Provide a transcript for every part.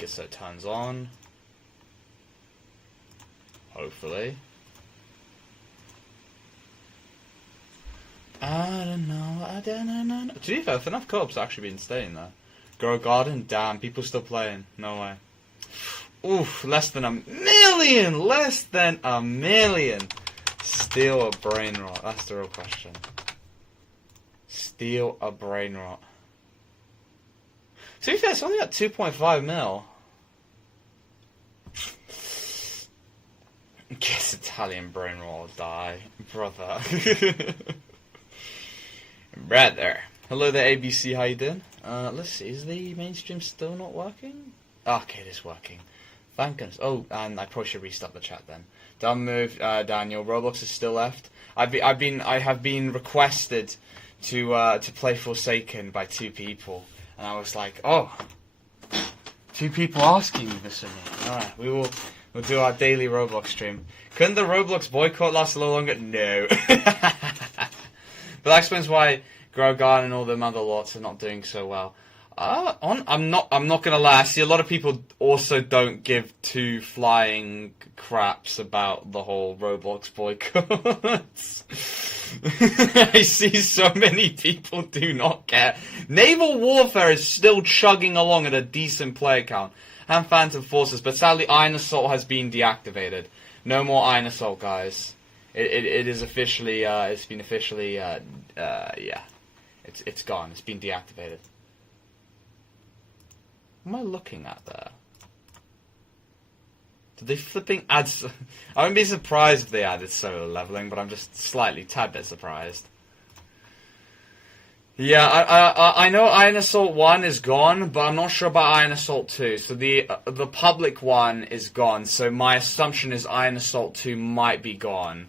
make it so it turns on. Hopefully. I don't know. To be fair, if enough co-op's actually been staying there. Grow Garden? Damn, people still playing. No way. Oof, less than a million! Less than a million! Steal a brain rot. That's the real question. Steal a brain rot. To be fair, it's only at 2.5 mil. Guess Italian brain rot will die. Brother. Brother. Hello there, ABC. How you doing? Let's see. Is the mainstream still not working? Okay, it is working. Thank goodness. Oh, and I probably should restart the chat then. Dumb move, Daniel. Roblox is still left. I have been requested to play Forsaken by 2 people, and I was like, oh, 2 people asking me this of me. All right, we'll do our daily Roblox stream. Couldn't the Roblox boycott last a little longer? No. But that explains why Grogan and all them other lots are not doing so well. I'm not gonna lie. I see a lot of people also don't give 2 flying craps about the whole Roblox boycotts. I see so many people do not care. Naval Warfare is still chugging along at a decent player count. And Phantom Forces, but sadly Iron Assault has been deactivated. No more Iron Assault, guys. It is officially it's been officially yeah. It's gone. It's been deactivated. What am I looking at there? Did they flipping add... I wouldn't be surprised if they added solo leveling, but I'm just slightly tad bit surprised. Yeah, I know Iron Assault 1 is gone, but I'm not sure about Iron Assault 2. So the public one is gone, so my assumption is Iron Assault 2 might be gone.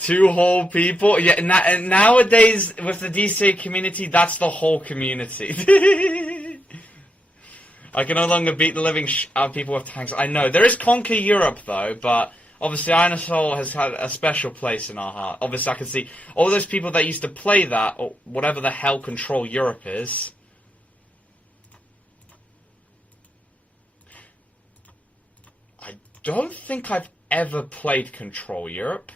2 whole people? Yeah, nowadays, with the DCA community, that's the whole community. I can no longer beat the living out of people with tanks. I know. There is Conquer Europe, though, but obviously Iron Assault has had a special place in our heart. Obviously, I can see all those people that used to play that, or whatever the hell Control Europe is. I don't think I've ever played Control Europe,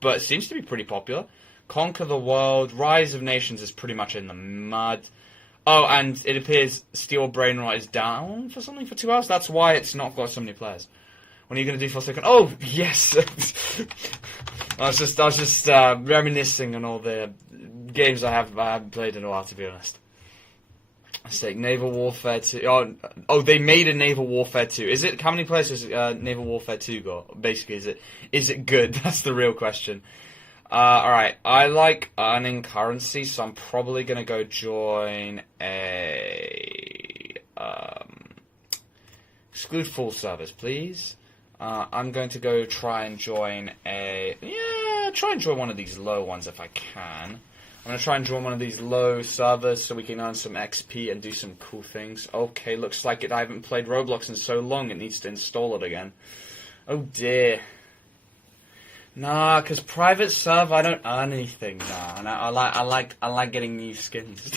but it seems to be pretty popular. Conquer the World, Rise of Nations is pretty much in the mud. Oh, and it appears Steel Brain Rot is down for something for 2 hours. That's why it's not got so many players. When are you going to do Forsaken? Oh, yes! I was just reminiscing on all the games I haven't played in a while, to be honest. Mistake. Naval Warfare 2. Oh, they made a Naval Warfare 2. Is it? How many players has Naval Warfare 2 got? Basically, is it good? That's the real question. Alright, I like earning currency, so I'm probably gonna go join a, exclude full service, please. I'm going to go try and join try and join one of these low ones if I can. I'm gonna try and join one of these low servers so we can earn some XP and do some cool things. Okay, looks like I haven't played Roblox in so long, it needs to install it again. Oh dear. Nah, because private server I don't earn anything. Nah, and I like getting new skins.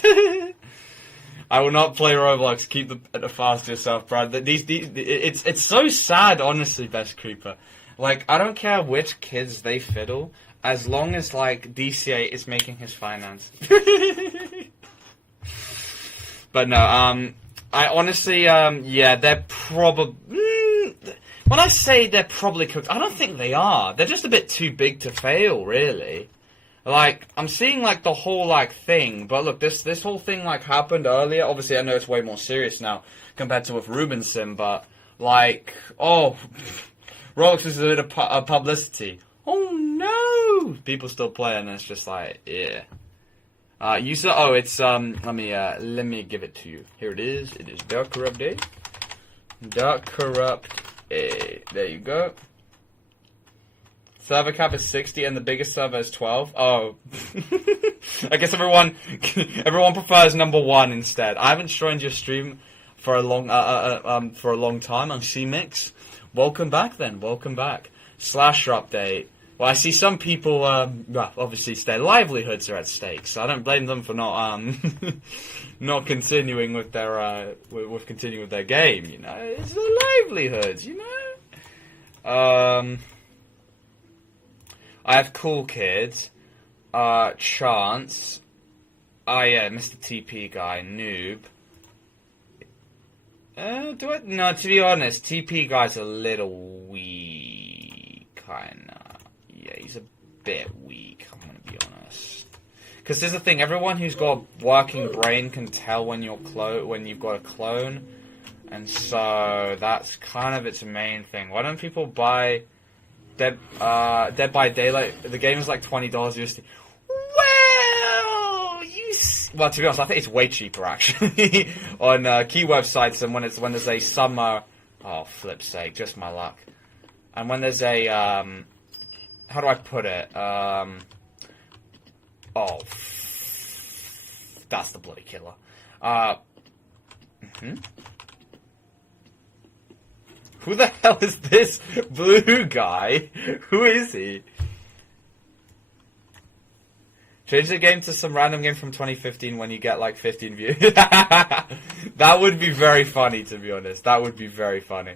I will not play Roblox. Keep the fast to yourself, Brad. It's so sad, honestly, Best Creeper. Like, I don't care which kids they fiddle, as long as like DCA is making his finance. But no, I honestly, yeah, they're probably. When I say they're probably cooked, I don't think they are. They're just a bit too big to fail, really. Like, I'm seeing, like, the whole, like, thing. But look, this whole thing, like, happened earlier. Obviously, I know it's way more serious now compared to with Rubinson, but, like, oh, Roblox is a bit of publicity. Oh, no! People still play, and it's just like, yeah. User, oh, it's, let me give it to you. Here it is. It is Dark Corrupt Day. Dark Corrupt. There you go. Server cap is 60 and the biggest server is 12. Oh. I guess everyone prefers number 1 instead. I haven't joined your stream for a long time on CMix. Welcome back then. Welcome back. Slasher update. Well, I see some people, well, obviously their livelihoods are at stake, so I don't blame them for not, not continuing with their, with continuing with their game, you know? It's their livelihoods, you know? I have Cool Kids, Chance, yeah, Mr. TP guy, Noob. No, to be honest, TP guy's a little weak, kinda. Yeah, he's a bit weak, I'm gonna be honest. Because there's the thing, everyone who's got a working brain can tell when you've got a clone. And so, that's kind of its main thing. Why don't people buy Dead by Daylight? The game is like $20 USD. Well, to be honest, I think it's way cheaper actually on key websites than when there's a summer. Oh, flip's sake, just my luck. And when there's a how do I put it? That's the bloody killer. Who the hell is this blue guy? Who is he? Change the game to some random game from 2015 when you get like 15 views. That would be very funny, to be honest. That would be very funny.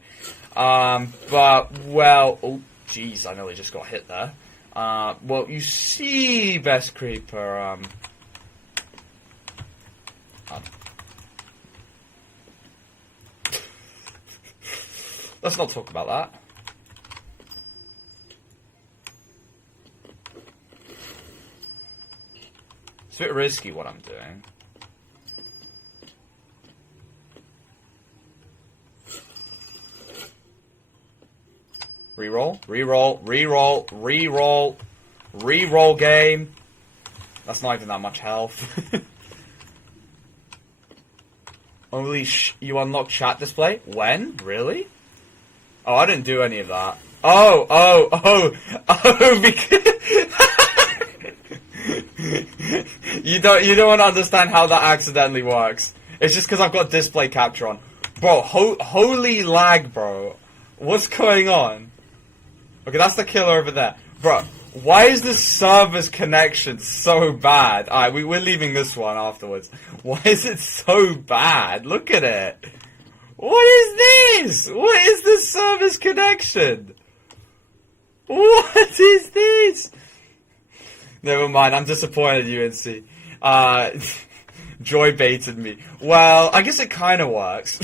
But, well, oh, jeez, I nearly just got hit there. Well, you see, Best Creeper, let's not talk about that. It's a bit risky what I'm doing. Reroll, reroll, reroll, reroll, reroll game. That's not even that much health. Only you unlock chat display? When? Really? Oh, I didn't do any of that. Oh, because... You don't understand how that accidentally works. It's just because I've got display capture on. Bro, holy lag, bro. What's going on? Okay, that's the killer over there. Bro, why is this server's connection so bad? Alright, we're leaving this one afterwards. Why is it so bad? Look at it. What is this? What is this server's connection? What is this? Never mind, I'm disappointed, UNC. Joy baited me. Well, I guess it kind of works.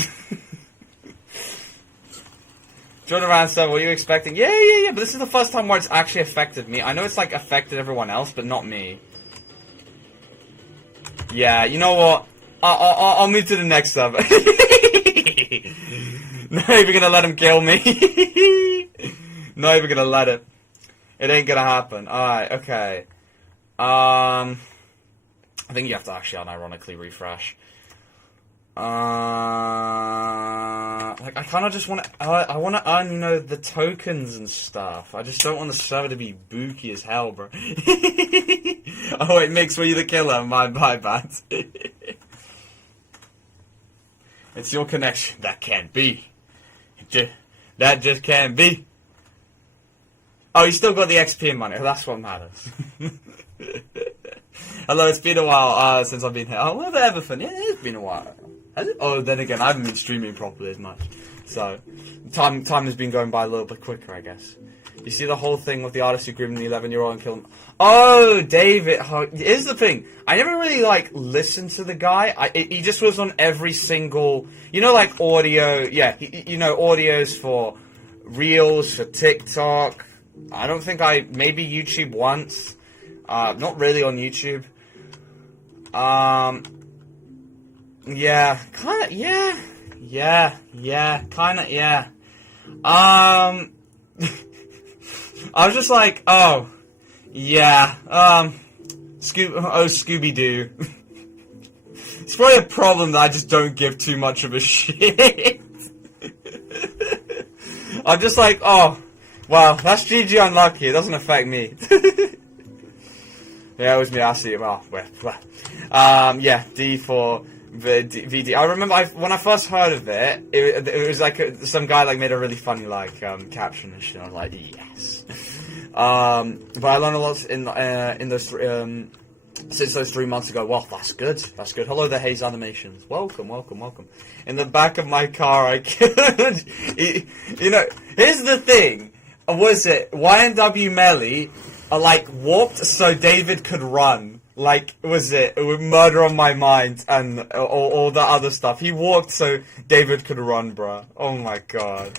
Join around 7, what are you expecting? Yeah, but this is the first time where it's actually affected me. I know it's, like, affected everyone else, but not me. Yeah, you know what? I'll move to the next server. Not even gonna let him kill me. Not even gonna let it. It ain't gonna happen. Alright, okay. I think you have to actually unironically refresh. Like, I kind of just want to, I want to earn, you know, the tokens and stuff. I just don't want the server to be booky as hell, bro. Oh, wait, Mix, were you the killer? My bad. It's your connection. That can't be. That just can't be. Oh, you still got the XP and money. That's what matters. Hello, it's been a while since I've been here. Oh, well, Everton. Yeah, it's been a while. Has it? Oh, then again, I haven't been streaming properly as much. So, time has been going by a little bit quicker, I guess. You see the whole thing with the artist who groomed the 11-year-old and killed him? Oh, David. Here's the thing. I never really, like, listened to the guy. He just was on every single... You know, like, audio... Yeah, you know, audios for Reels, for TikTok. I don't think maybe YouTube once. Not really on YouTube. Yeah, kinda, yeah. Yeah, kinda, yeah. I was just like, oh, yeah, Scooby-Doo. It's probably a problem that I just don't give too much of a shit. I'm just like, oh, well, that's GG unlucky, it doesn't affect me. Yeah, it was me, I see it, well, yeah, D for... VD. I remember when I first heard of it, it was like some guy like made a really funny like caption and shit. I was like, yes. But I learned a lot in those since those 3 months ago. Well, that's good. That's good. Hello there, Haze Animations. Welcome, welcome, welcome. In the back of my car, I could, you know, here's the thing. Was it YNW Melly, like, walked so David could run? Like, was it with Murder on My Mind and all the other stuff? He walked so David could run, bruh. Oh my god.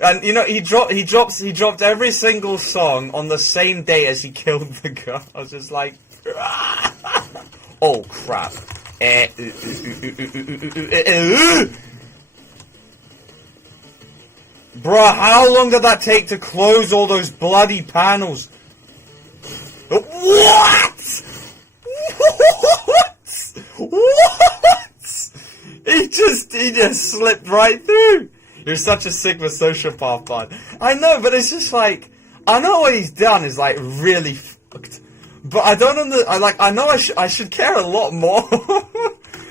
And you know, he dropped every single song on the same day as he killed the girl. I was just like, oh crap. Bruh, how long did that take to close all those bloody panels? What? What? He just slipped right through. You're such a Sigma sociopath, bud. I know, but it's just like, I know what he's done is like really fucked, but I don't I know I should care a lot more.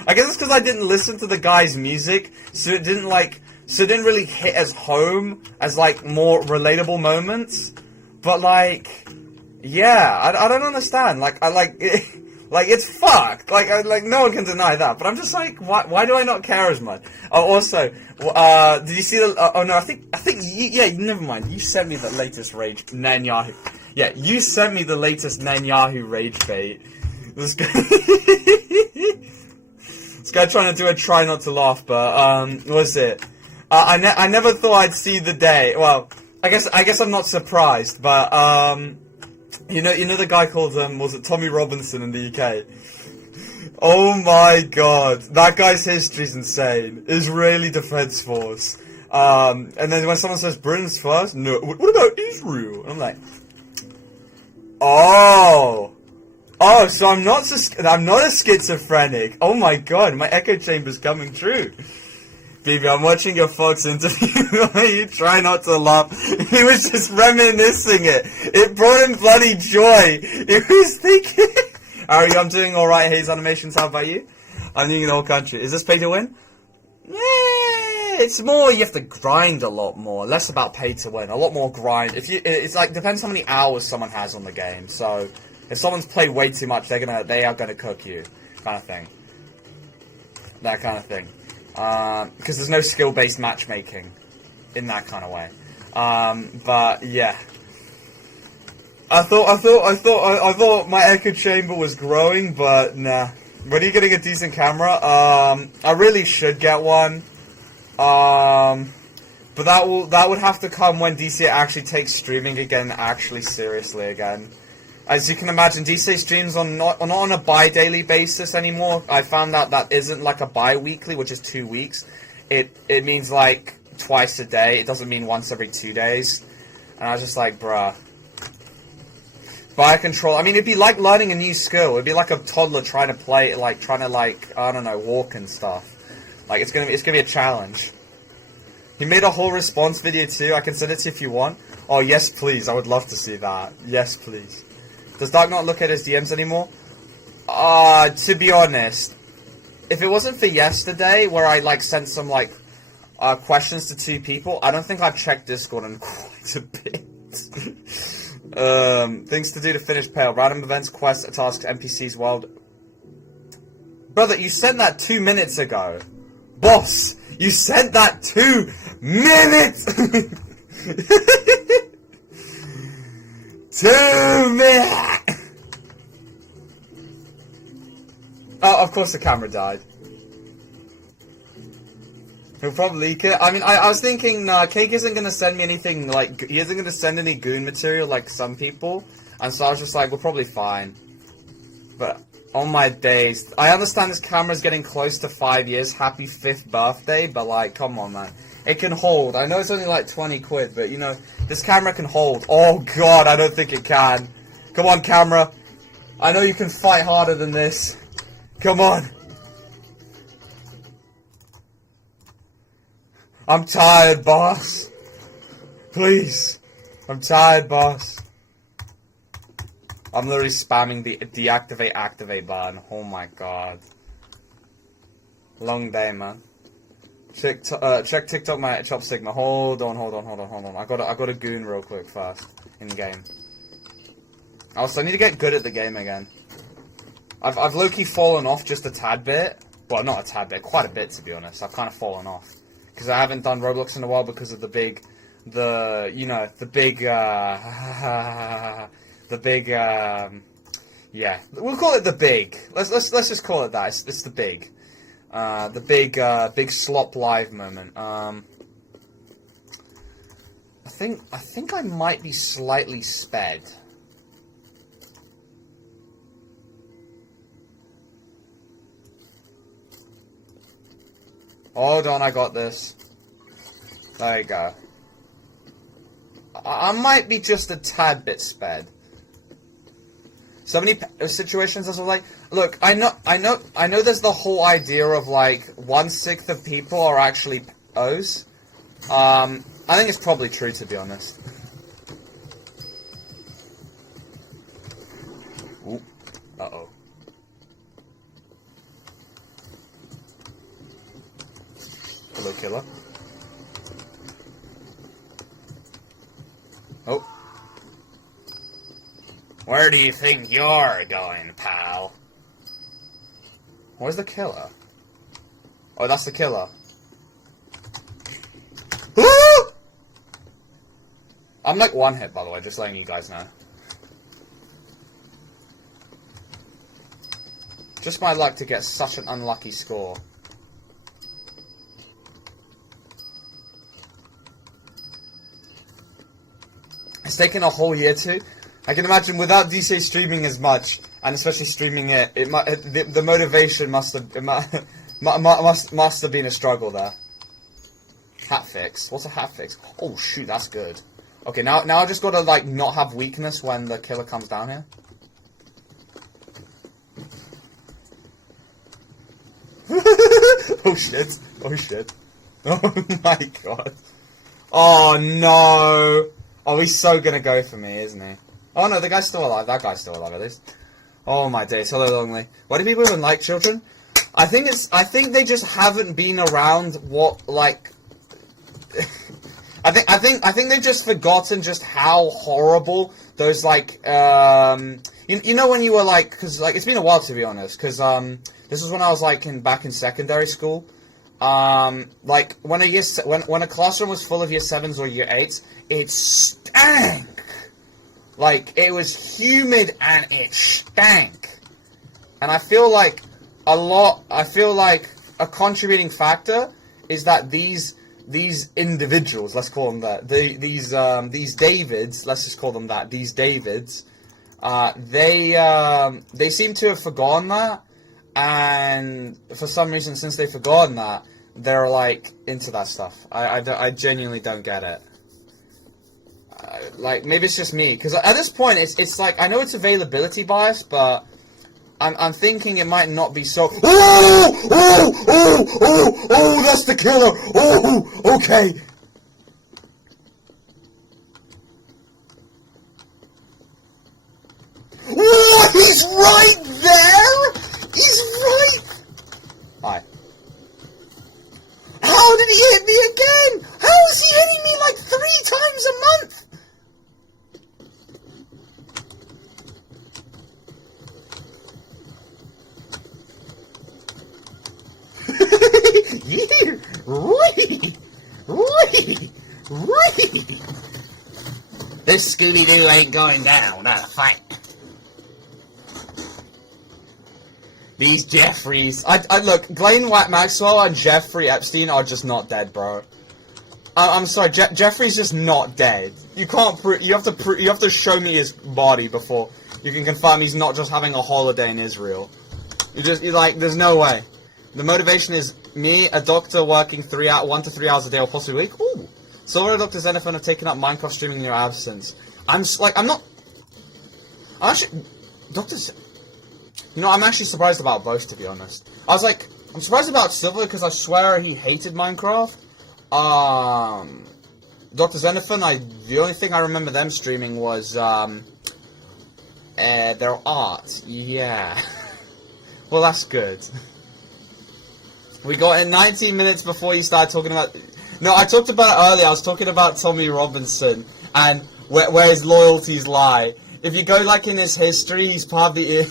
I guess it's because I didn't listen to the guy's music, so it didn't really hit as home as like more relatable moments. But like, yeah, I don't understand. Like, like it's fucked. Like no one can deny that. But I'm just like, why do I not care as much? Oh, also, did you see the? Oh no, I think yeah. Never mind. You sent me the latest rage Netanyahu. Yeah, you sent me the latest Netanyahu rage bait. This guy, this guy trying to do a try not to laugh, but what was it? I never thought I'd see the day. Well, I guess I'm not surprised, but you know the guy called was it Tommy Robinson in the UK? Oh my god, that guy's history's insane. Israeli Defense Force. And then when someone says Britain's first, no, what about Israel? And I'm like, oh, so I'm not a schizophrenic. Oh my god, my echo chamber's coming true. Baby, I'm watching your Fox interview. You try not to laugh. He was just reminiscing it. It brought him bloody joy. He was thinking... How are you? I'm doing alright, Haze Animations. How about you? I'm thinking the whole country. Is this pay to win? It's more, you have to grind a lot more. Less about pay to win. A lot more grind. It's like, depends how many hours someone has on the game. So, if someone's played way too much, they are gonna cook you. Kind of thing. That kind of thing. Because there's no skill-based matchmaking in that kind of way. But yeah, I thought my echo chamber was growing, but nah. When are you getting a decent camera? I really should get one. But that would have to come when DC actually takes streaming again, actually seriously again. As you can imagine, DC streams not on a bi-daily basis anymore. I found out that isn't like a bi-weekly, which is 2 weeks. It means like twice a day. It doesn't mean once every 2 days. And I was just like, bruh. Biocontrol. I mean, it'd be like learning a new skill. It'd be like a toddler trying to I don't know, walk and stuff. Like it's gonna be a challenge. He made a whole response video too. I can send it to you if you want. Oh yes, please. I would love to see that. Yes, please. Does Dark not look at his DMs anymore? To be honest, if it wasn't for yesterday, where I like sent some like questions to 2 people, I don't think I've checked Discord in quite a bit. Things to do to finish Pale. Random events, quests, tasks, NPCs, wild. Brother, you sent that 2 minutes ago. Boss, you sent that 2 minutes! 2 minutes! Oh, of course the camera died. He'll probably leak it. I mean, I was thinking, nah, Cake isn't going to send me anything, like, he isn't going to send any goon material like some people. And so I was just like, we're probably fine. But, oh my days. I understand this camera's getting close to 5 years. Happy 5th birthday. But, like, come on, man. It can hold. I know it's only like 20 quid, but, you know, this camera can hold. Oh, God, I don't think it can. Come on, camera. I know you can fight harder than this. Come on. I'm tired, boss. Please. I'm tired, boss. I'm literally spamming the deactivate activate button. Oh my god. Long day, man. Check TikTok my Chop Sigma. Hold on. I got a goon real quick first in game. Also, I need to get good at the game again. I've low-key fallen off just a tad bit. Well, not a tad bit, quite a bit to be honest. I've kind of fallen off because I haven't done Roblox in a while because of the big, yeah, we'll call it the big. Let's just call it that. It's the big. Big slop live moment. I think I might be slightly sped. Hold on, I got this. There you go. I might be just a tad bit sped. So many situations as of like, look, I know there's the whole idea of like 1/6 of people are actually O's. I think it's probably true to be honest. Ooh. Uh-oh. Hello, killer. Oh. Where do you think you're going, pal? Where's the killer? Oh, that's the killer. I'm like one hit, by the way, just letting you guys know. Just my luck to get such an unlucky score. It's taken a whole year to. I can imagine without DC streaming as much, and especially streaming the motivation must have been a struggle there. Hat fix. What's a hat fix? Oh shoot, that's good. Okay, now I just gotta like not have weakness when the killer comes down here. Oh shit! Oh shit! Oh my god! Oh no! Oh, he's so gonna go for me, isn't he? Oh no, the guy's still alive. That guy's still alive at least. Oh my days, hello lonely. Why do people even like children? I think they just haven't been around what like. I think they've just forgotten just how horrible those like you know when you were like, because like it's been a while to be honest, because this was when I was like back in secondary school. Like when a classroom was full of year 7s or year 8s, it stank. Like it was humid and it stank. And I feel like a contributing factor is that these individuals, let's call them that, these Davids, let's just call them that, these Davids, they seem to have forgotten that, and for some reason, since they've forgotten that, they're like into that stuff. I genuinely don't get it. Like maybe it's just me, because at this point it's like I know it's availability bias, but I'm thinking it might not be so. Oh, that's the killer. Oh, okay. What? He's right there. He's right. Hi. How did he hit me again? How is he hitting me like 3 times a month? This Scooby-Doo ain't going down, not a fight. These Jeffreys. I look, Ghislaine Maxwell and Jeffrey Epstein are just not dead, bro. I'm sorry, Jeffrey's just not dead. You can't you have to show me his body before you can confirm he's not just having a holiday in Israel. You're like, there's no way. The motivation is me, a doctor working 1 to 3 hours a day or possibly a week. Ooh. Silver Dr. Xenophon have taken up Minecraft streaming in your absence. I'm actually, I'm actually surprised about both, to be honest. I'm surprised about Silver because I swear he hated Minecraft. Dr. Xenophon, the only thing I remember them streaming was, their art. Yeah. Well, that's good. We got in 19 minutes before you started talking about... No, I talked about it earlier. I was talking about Tommy Robinson and where his loyalties lie. If you go, like, in his history, he's part of the...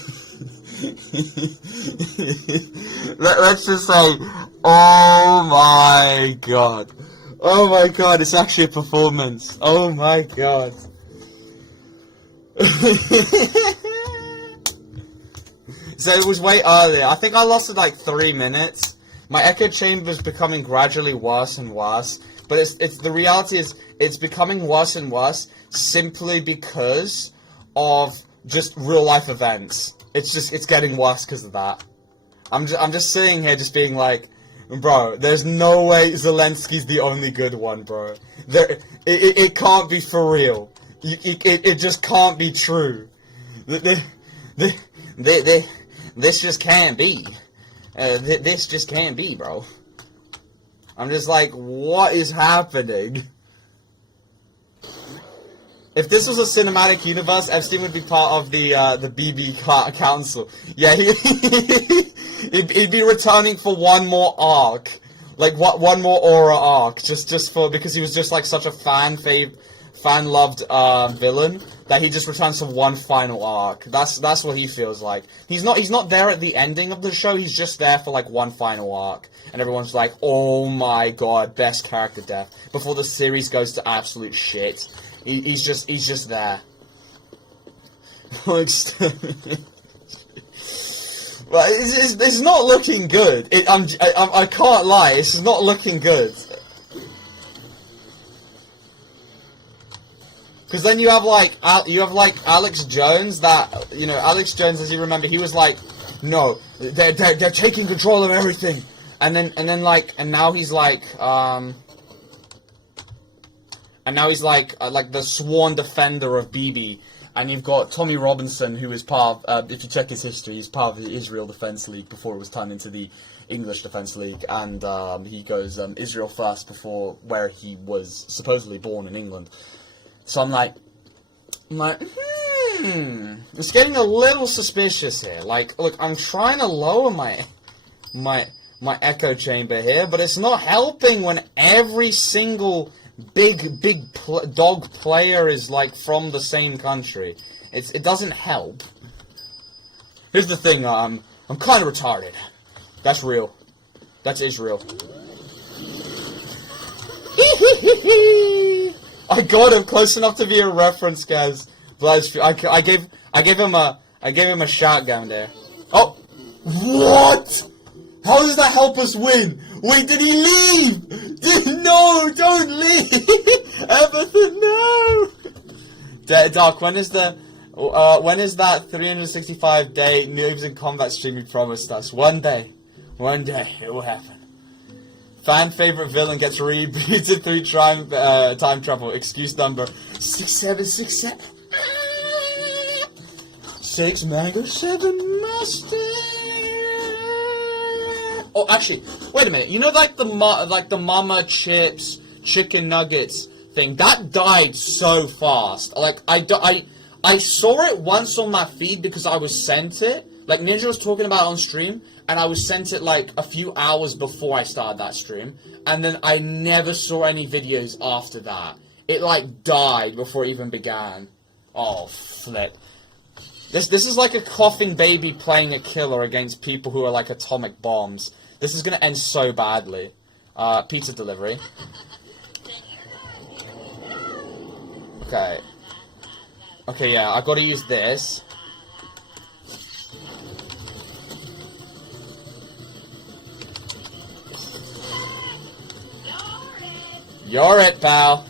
Let's just say, oh my god. Oh my god, it's actually a performance. Oh my god. So it was way earlier. I think I lost it like 3 minutes. My echo chamber is becoming gradually worse and worse. But it's the reality is it's becoming worse and worse simply because of just real life events. It's getting worse because of that. I'm just sitting here just being like, bro, there's no way Zelensky's the only good one, bro. It can't be for real. It just can't be true. This just can't be. This just can't be, bro. I'm just like, what is happening? If this was a cinematic universe, Epstein would be part of the BB Council. Yeah, he'd be returning for one more arc, like one more Aura arc, just for because he was just like such a fan-loved villain that he just returns for one final arc. That's what he feels like. He's not there at the ending of the show. He's just there for like one final arc, and everyone's like, "Oh my god, best character death!" Before the series goes to absolute shit. He's just there. Like, well, it's not looking good. I can't lie. It's not looking good. Because then you have like Alex Jones. That Alex Jones, as you remember, he was like, no, they're taking control of everything. And now he's like the sworn defender of BB, and you've got Tommy Robinson, who is part of, if you check his history, he's part of the Israel Defense League before it was turned into the English Defense League, and he goes Israel first before where he was supposedly born in England. So I'm like, it's getting a little suspicious here. Like, look, I'm trying to lower my echo chamber here, but it's not helping when every single big dog player is like from the same country. It doesn't help. Here's the thing, I'm kind of retarded. That's real. That's Israel. I got him close enough to be a reference, guys. But I gave him a shotgun there. Oh, what? How does that help us win? Wait, did he leave? No, don't leave! Everton, no! Doc, when is that 365-day Noobs in Combat stream you promised us? One day, it will happen. Fan favorite villain gets rebooted through time travel. Excuse number 6767. 6 mango, 7 mustard. Oh, actually, wait a minute. You know, like the Mama Chips chicken nuggets thing that died so fast. Like I saw it once on my feed because I was sent it. Like Ninja was talking about it on stream, and I was sent it like a few hours before I started that stream, and then I never saw any videos after that. It like died before it even began. Oh flip. This is like a coughing baby playing a killer against people who are like atomic bombs. This is gonna end so badly. Pizza delivery. Okay. Okay, yeah, I gotta use this. You're it, pal.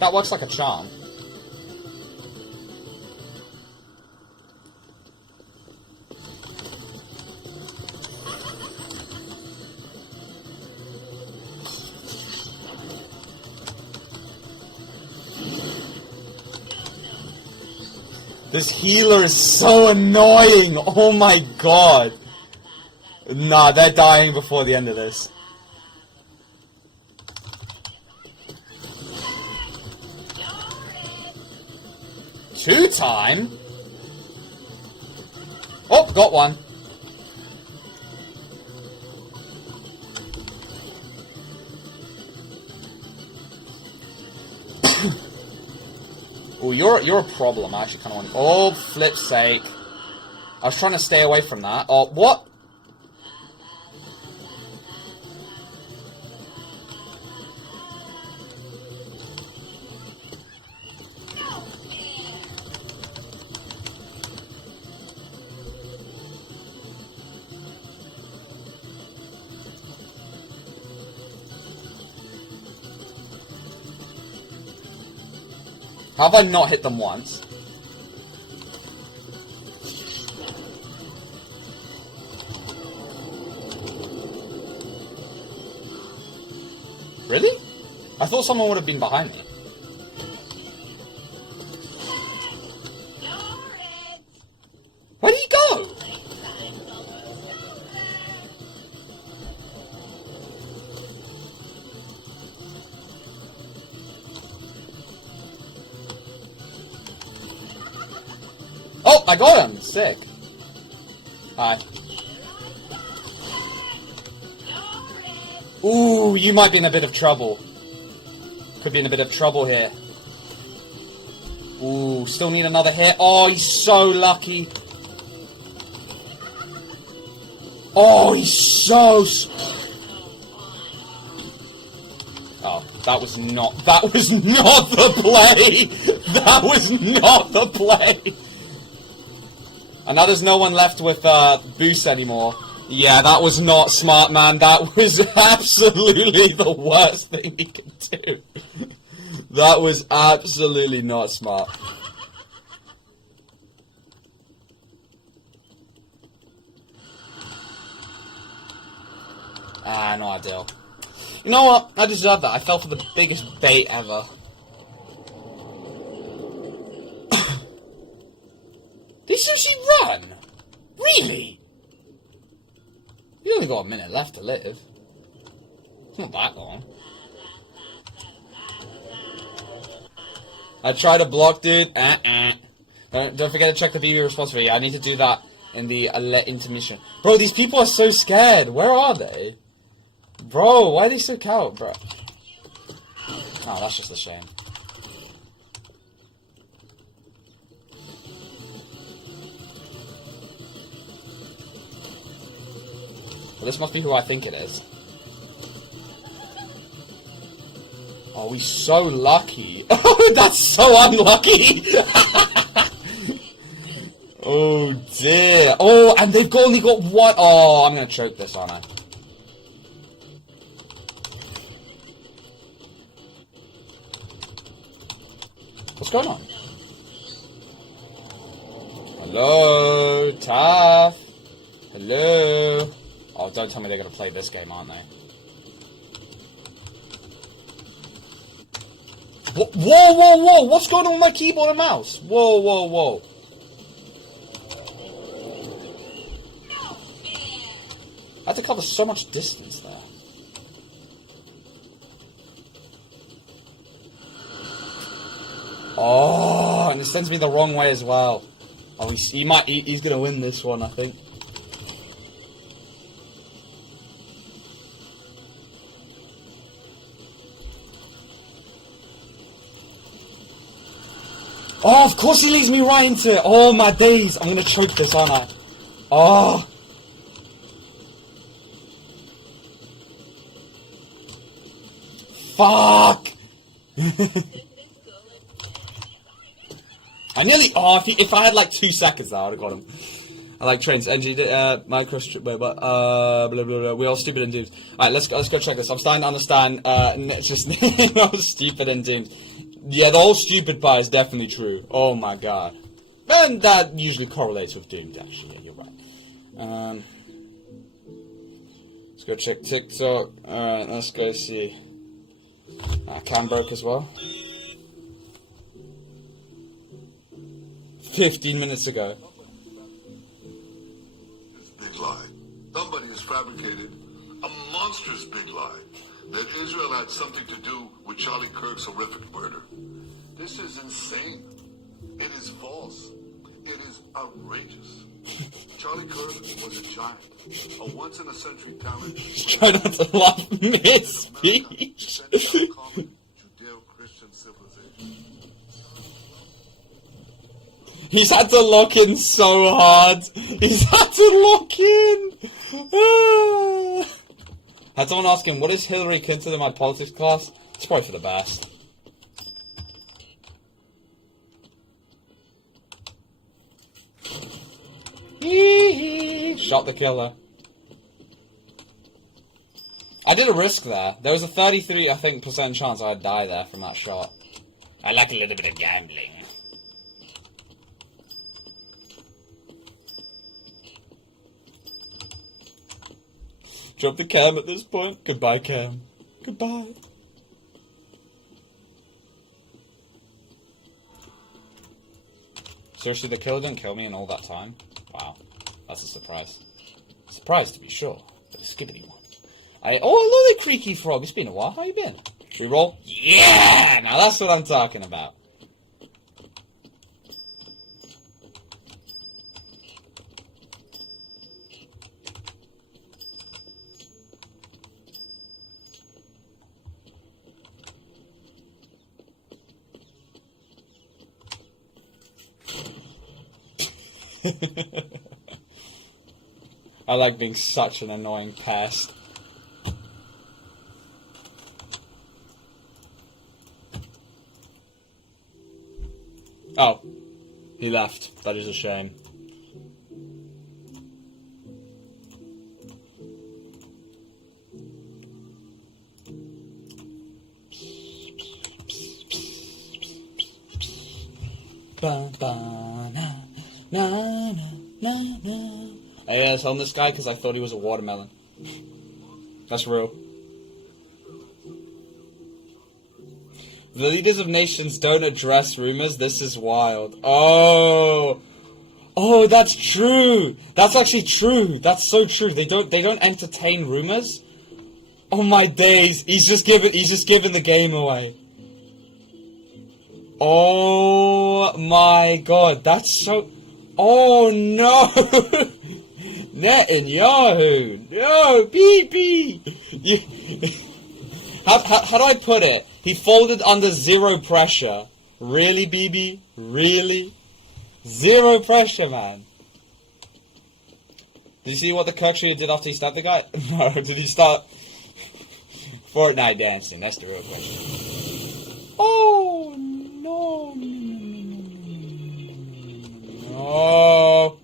That works like a charm. This healer is so annoying! Oh my god! Nah, they're dying before the end of this. Two-time? Oh, got one. Oh, you're a problem. I actually kind of want. Oh, flip's sake! I was trying to stay away from that. Oh, what? How have I not hit them once? Really? I thought someone would have been behind me. Where did he go? Oh, I got him! Sick. Hi. Ooh, you might be in a bit of trouble. Could be in a bit of trouble here. Ooh, still need another hit. Oh, he's so lucky. Oh, he's so... Oh, that was not the play! That was not the play! And now there's no one left with boost anymore. Yeah, that was not smart, man. That was absolutely the worst thing he could do. That was absolutely not smart. Ah, no idea. You know what? I deserve that. I fell for the biggest bait ever. Did Sushi run? Really? You only got a minute left to live. It's not that long. I tried to block, dude. Don't forget to check the video responsibility. I need to do that in the intermission. Bro, these people are so scared. Where are they? Bro, why are they so cowed, bro? Oh, that's just a shame. Well, this must be who I think it is. Oh, we're so lucky. Oh, that's so unlucky. Oh, dear. Oh, and they've only got one. Oh, I'm going to choke this, aren't I? What's going on? Hello, Taff. Hello. Oh, don't tell me they're going to play this game, aren't they? Whoa, whoa, whoa! What's going on with my keyboard and mouse? Whoa, whoa, whoa. I had to cover so much distance there. Oh, and it sends me the wrong way as well. Oh, he's going to win this one, I think. Oh, of course he leads me right into it. Oh, my days. I'm going to choke this, aren't I? Oh. Fuck. I nearly... Oh, if I had like 2 seconds there, I would have got him. I like trains. NG, micro... Wait, but... blah, blah, blah. We're all stupid and doomed. Alright, let's go check this. I'm starting to understand... just... stupid and doomed. Yeah, the whole stupid part is definitely true. Oh my god. And that usually correlates with doomed, actually. You're right. Let's go check TikTok. Alright, let's go see. Cam broke as well. 15 minutes ago. This big lie. Somebody has fabricated a monstrous big lie that Israel had something to do with Charlie Kirk's horrific murder. This is insane. It is false. It is outrageous. Charlie Kirk was a giant, a once-in-a-century talent. Try not to laugh mid-speech. Judeo-Christian civilization. He's had to lock in so hard. He's had to lock in. Had someone ask him, what is Hillary Clinton in my politics class? It's probably for the best. Shot the killer. I did a risk there. There was a 33, I think, % chance I'd die there from that shot. I like a little bit of gambling. Drop the cam at this point. Goodbye, cam. Goodbye. Seriously, the killer didn't kill me in all that time? Wow. That's a surprise. Surprise, to be sure. But a skibbity one. Oh, hello there, Creaky Frog. It's been a while. How you been? Reroll? Yeah! Now that's what I'm talking about. I like being such an annoying pest. Oh, he left. That is a shame. Ba, ba, na, na, na, na, na. I on this guy because I thought he was a watermelon. That's real. The leaders of nations don't address rumors. This is wild. Oh, that's true. That's actually true. That's so true. They don't entertain rumors. Oh my days. He's just given the game away. Oh my god. That's so. Oh no. Netanyahu. No, PP. How do I put it? He folded under zero pressure. Really, BB? Really? Zero pressure, man. Did you see what the Kirkshire did after he stabbed the guy? No, did he start Fortnite dancing? That's the real question. Oh, no. No.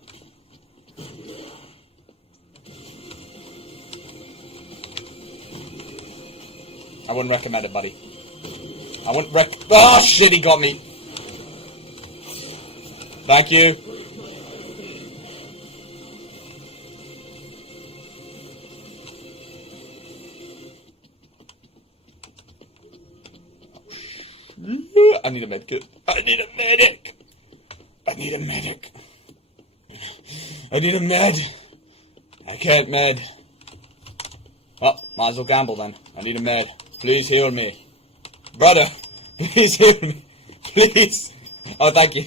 I wouldn't recommend it, buddy. I wouldn't oh shit, he got me. Thank you. I need a medkit. I need a medic. I need a medic. I need a med. I can't med. Oh, might as well gamble then. I need a med. Please heal me. Brother, please heal me. Please. Oh, thank you.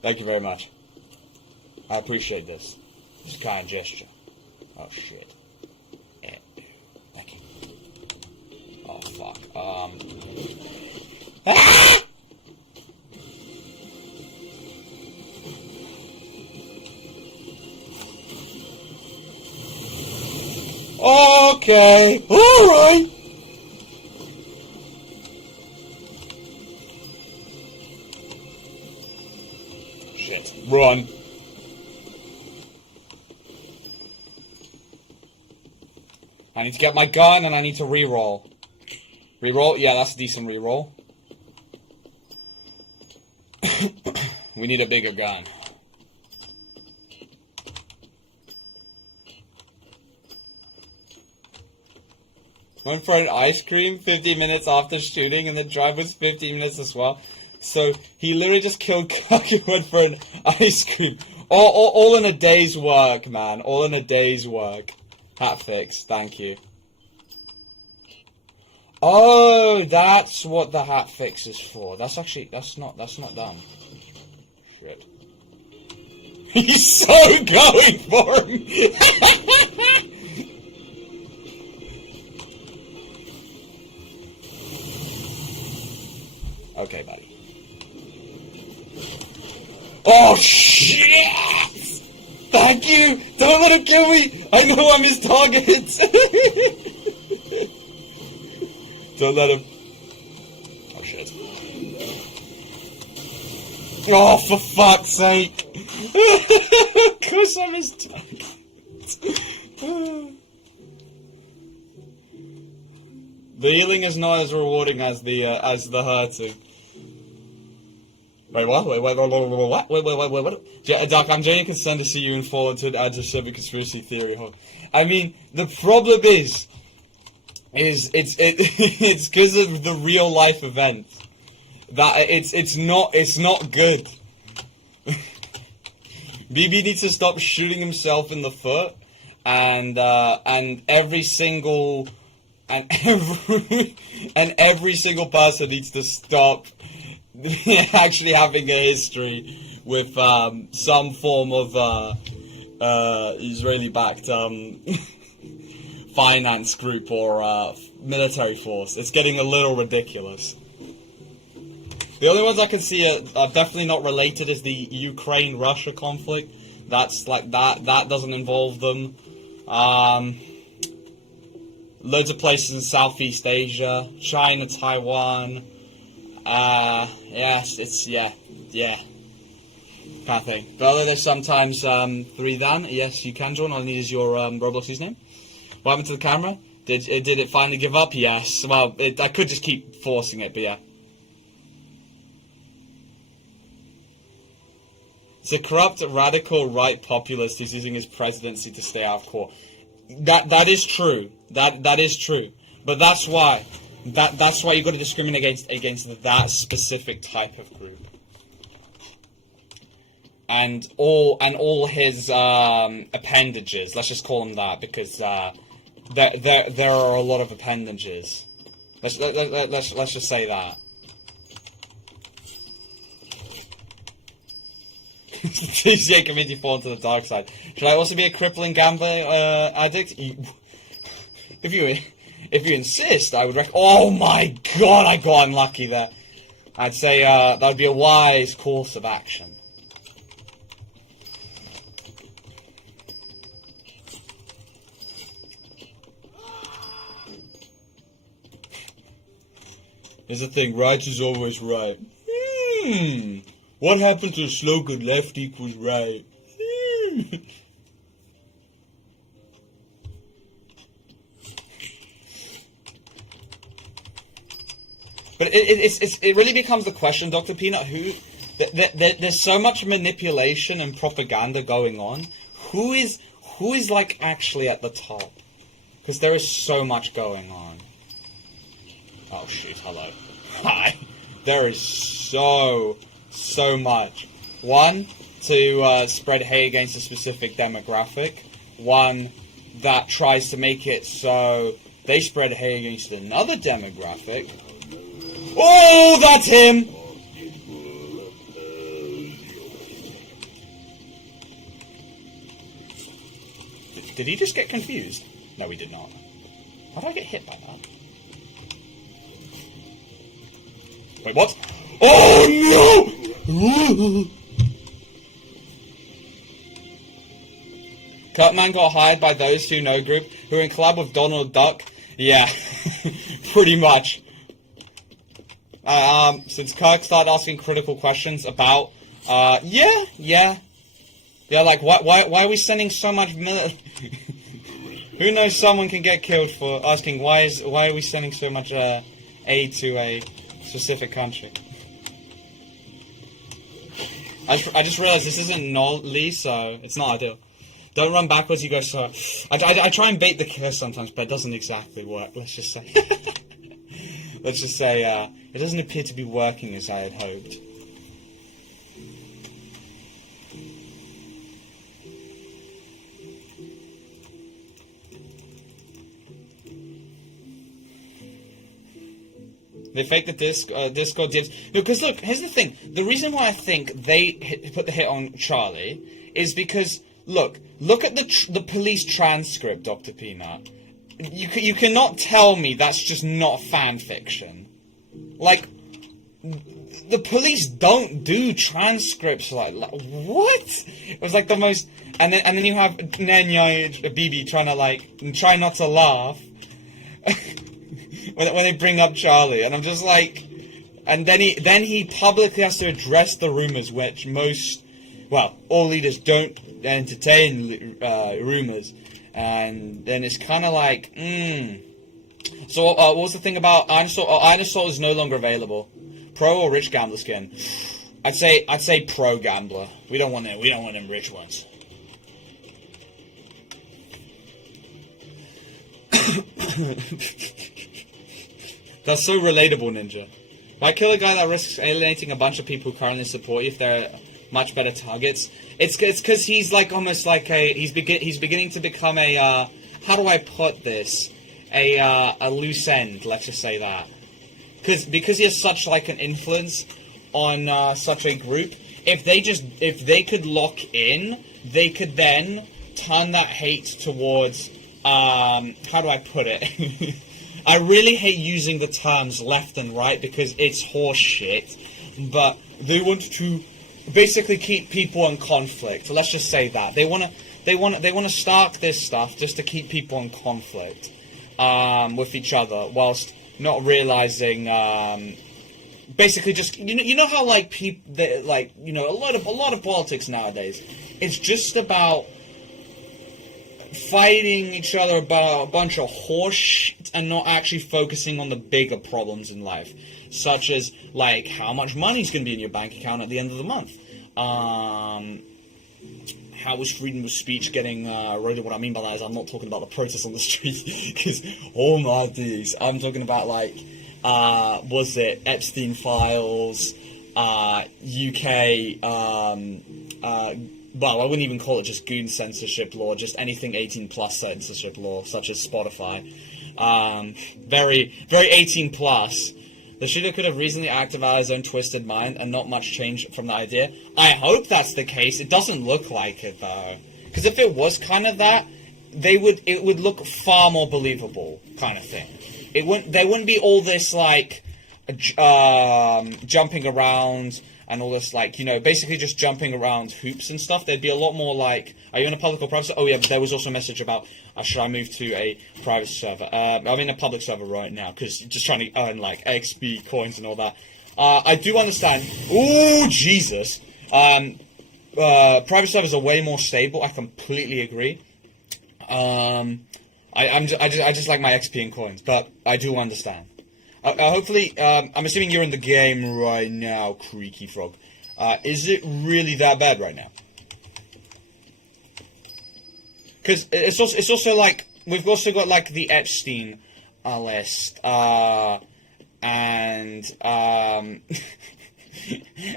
Thank you very much. I appreciate this. It's a kind gesture. Oh, shit. Yeah. Thank you. Oh, fuck. Ah! Okay. Alright. Shit. Run. I need to get my gun and I need to reroll. Reroll? Yeah, that's a decent reroll. We need a bigger gun. Went for an ice cream 15 minutes after shooting and the drive was 15 minutes as well. So he literally just killed Kirk and went for an ice cream. All in a day's work, man. All in a day's work. Hat fix, thank you. Oh, that's what the hat fix is for. That's not done. Shit. He's so going for him! Okay, buddy. Oh, shit! Thank you! Don't let him kill me! I know I'm his target! Don't let him... Oh, shit. Oh, for fuck's sake! Of course I'm his target. The healing is not as rewarding as the hurting. Wait, what? What? Doc, I'm genuinely concerned to see you and fall into an anti-Semitic conspiracy theory hole. I mean, the problem is it's because of the real life event that it's not good. BB needs to stop shooting himself in the foot, and every single person needs to stop actually having a history with some form of Israeli-backed finance group or military force. It's getting a little ridiculous. The only ones I can see are definitely not related is the Ukraine-Russia conflict. That's like that doesn't involve them. Loads of places in Southeast Asia, China, Taiwan. Yes, it's yeah, kind of thing. But although there's sometimes 3 then, yes, you can join. All I need is your Roblox username. What happened to the camera? Did it finally give up? Yes. Well, I could just keep forcing it, but yeah. It's a corrupt, radical right populist who's using his presidency to stay out of court. That is true. That is true. But that's why you've got to discriminate against that specific type of group. And all his appendages. Let's just call them that because there are a lot of appendages. Let's just say that. TCA committee fall into the dark side. Should I also be a crippling gambling addict? If you insist, I would oh my god, I got unlucky there. I'd say that would be a wise course of action. Here's the thing, right is always right. What happened to the slogan, left equals right? But it really becomes the question, Dr. Peanut, there's so much manipulation and propaganda going on. Who is like actually at the top? Because there is so much going on. Oh shoot, hello. Hi. There is so much. One, to spread hate against a specific demographic. One that tries to make it so they spread hate against another demographic. Oh, that's him! Did he just get confused? No, he did not. How did I get hit by that? Wait, what? Oh, no! Kurtman got hired by those who know group who are in collab with Donald Duck. Yeah, pretty much. Since Kirk started asking critical questions about, yeah, like, why are we sending so much Who knows someone can get killed for asking why are we sending so much, aid to a specific country? I just realized this isn't Nolly, so it's not ideal. Don't run backwards, you go so... I try and bait the killer sometimes, but it doesn't exactly work, let's just say. let's just say, it doesn't appear to be working as I had hoped. They faked the Discord dibs. Because look, here's the thing. The reason why I think they put the hit on Charlie is because, look at the police transcript, Dr. Peanut. You cannot tell me that's just not fan fiction. Like, the police don't do transcripts like what? It was like the most, and then you have Nenya BB trying to try not to laugh. When they bring up Charlie, and I'm just like, and then he publicly has to address the rumors, which all leaders don't entertain rumors, and then it's kind of like, So what was the thing about Irosaur is no longer available. Pro or rich gambler skin? I'd say pro gambler. We don't want them rich ones. That's so relatable, Ninja. Why kill a guy that risks alienating a bunch of people who currently support you if they're much better targets? It's because he's like almost like he's beginning to become a how do I put this? A loose end, let's just say that. Because he has such like an influence on such a group. If they could lock in, they could then turn that hate towards how do I put it? I really hate using the terms left and right because it's horse shit, but they want to basically keep people in conflict. So let's just say that they want to start this stuff just to keep people in conflict with each other, whilst not realizing basically just you know how like people like a lot of politics nowadays, it's just about fighting each other about a bunch of horse shit and not actually focusing on the bigger problems in life, such as like how much money's going to be in your bank account at the end of the month. How is freedom of speech getting eroded? What I mean by that is I'm not talking about the protests on the street, because oh my days, I'm talking about like was it Epstein files, UK well, I wouldn't even call it just goon censorship law, just anything 18 plus censorship law, such as Spotify. Very 18 plus. The shooter could have reasonably acted out his own twisted mind and not much change from the idea. I hope that's the case. It doesn't look like it though. Because if it was kind of that, it would look far more believable, kind of thing. There wouldn't be all this like jumping around and all this, like, basically just jumping around hoops and stuff. There'd be a lot more like, are you in a public or private server? Oh yeah, but there was also a message about, should I move to a private server? I'm in a public server right now, because just trying to earn, like, XP coins and all that. I do understand. Ooh, Jesus. Private servers are way more stable. I completely agree. I just like my XP and coins, but I do understand. Hopefully, I'm assuming you're in the game right now, Creaky Frog. Is it really that bad right now? Because it's also like, we've also got like the Epstein list, and and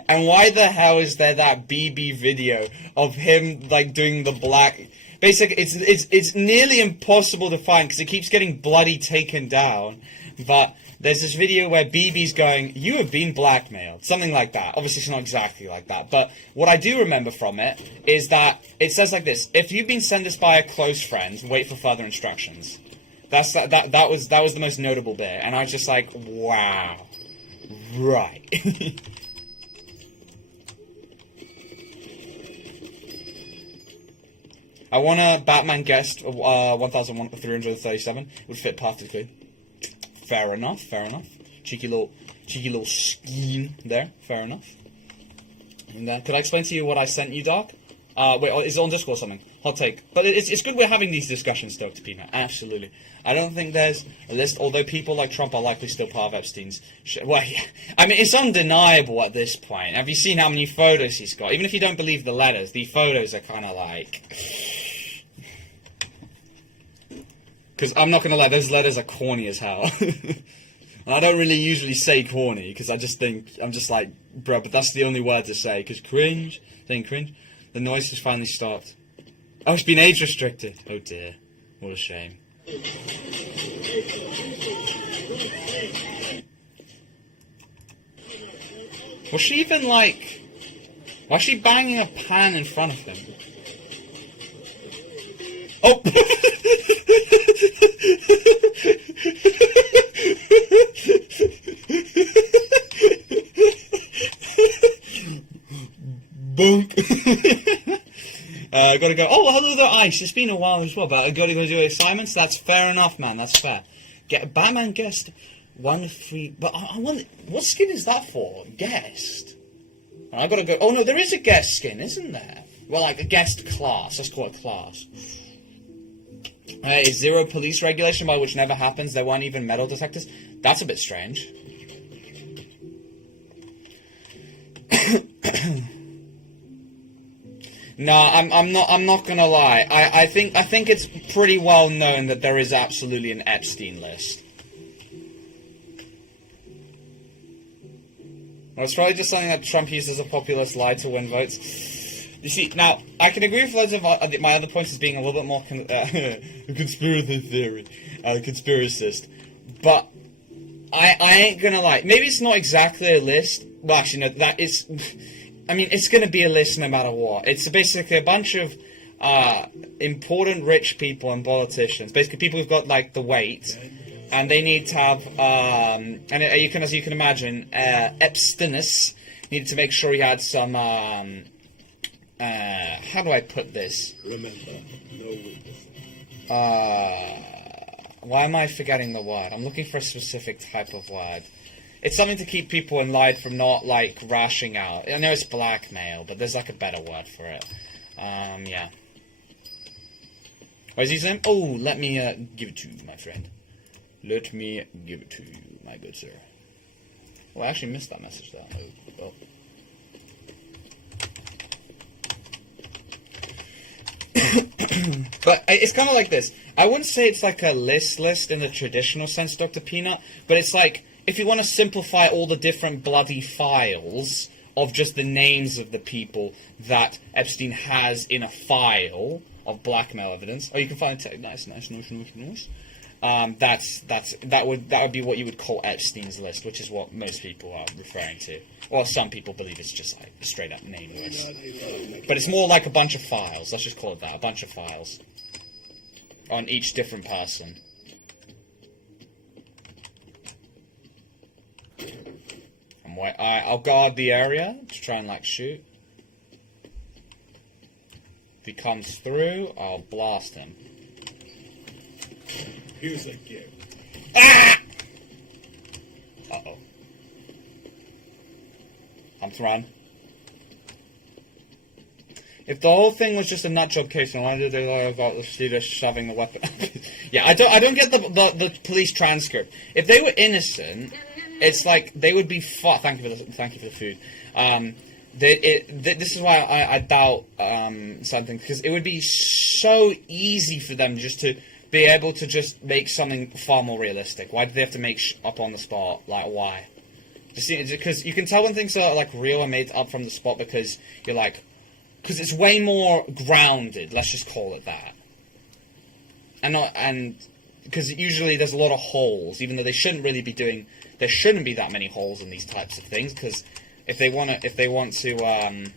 why the hell is there that BB video of him like doing the black? Basically, it's nearly impossible to find because it keeps getting bloody taken down, but there's this video where BB's going, "You have been blackmailed," something like that. Obviously, it's not exactly like that, but what I do remember from it is that it says like this: "If you've been sent this by a close friend, wait for further instructions." That was the most notable bit, and I was just like, "Wow, right." I want a Batman guest 1,337. Would fit perfectly. Fair enough. Cheeky little scheme there. Fair enough. And could I explain to you what I sent you, Doc? Wait, is it on Discord or something? Hot take. But it's good we're having these discussions, Dr. Peanut. Absolutely. I don't think there's a list, although people like Trump are likely still part of Epstein's well, yeah. I mean, it's undeniable at this point. Have you seen how many photos he's got? Even if you don't believe the letters, the photos are kind of like... Because I'm not going to lie, those letters are corny as hell. And I don't really usually say corny, because I just think, I'm just like, bro, but that's the only word to say, because cringe, saying cringe, the noise has finally stopped. Oh, it's been age restricted. Oh dear, what a shame. Was she even like, why is she banging a pan in front of him? Oh! Bonk. Gotta go. Oh, hello there, Ice. It's been a while as well, but I gotta go do assignments. That's fair enough, man. That's fair. Get Batman guest 1 3. But I wonder, what skin is that for? Guest. I gotta go. Oh no, there is a guest skin, isn't there? Well, like a guest class. Let's call it class. Is zero police regulation, by which never happens. There weren't even metal detectors. That's a bit strange. No, I'm not gonna lie. I think it's pretty well known that there is absolutely an Epstein list. Well, it's probably just something that Trump uses as a populist lie to win votes. You see, now, I can agree with loads of my other points as being a little bit more conspiracy theory, conspiracist, but I ain't gonna lie. Maybe it's not exactly a list. Well, actually, no, that is... I mean, it's gonna be a list no matter what. It's basically a bunch of important rich people and politicians, basically people who've got, like, the weight, and they need to have, and you can, as you can imagine, Epsteinus needed to make sure he had some, how do I put this? Remember, no weakness. Why am I forgetting the word? I'm looking for a specific type of word. It's something to keep people in line from not, like, rashing out. I know it's blackmail, but there's, like, a better word for it. Yeah. What is he saying? Oh, let me, give it to you, my friend. Let me give it to you, my good sir. Oh, I actually missed that message there. Oh. But it's kind of like this. I wouldn't say it's like a list in the traditional sense, Dr. Peanut, but it's like, if you want to simplify all the different bloody files of just the names of the people that Epstein has in a file of blackmail evidence. Oh, you can find it. Nice. That would be what you would call Epstein's list, which is what most people are referring to. Well, some people believe it's just like a straight up name list. But it's more like a bunch of files. Let's just call it that. A bunch of files. On each different person. I'll guard the area to try and, like, shoot. If he comes through, I'll blast him. Here's a gift. Ah! Uh-oh. I'm thrown. If the whole thing was just a nutjob case, and why did they lie about the student shoving the weapon? Yeah, I don't get the police transcript. If they were innocent, it's like they would be thank you for the food. This is why I doubt something, because it would be so easy for them just to be able to just make something far more realistic. Why do they have to make up on the spot? Like, why? Because you can tell when things are, like, real and made up from the spot, because you're like, because it's way more grounded. Let's just call it that. And because usually there's a lot of holes, even though they shouldn't really be doing. There shouldn't be that many holes in these types of things, because if they want to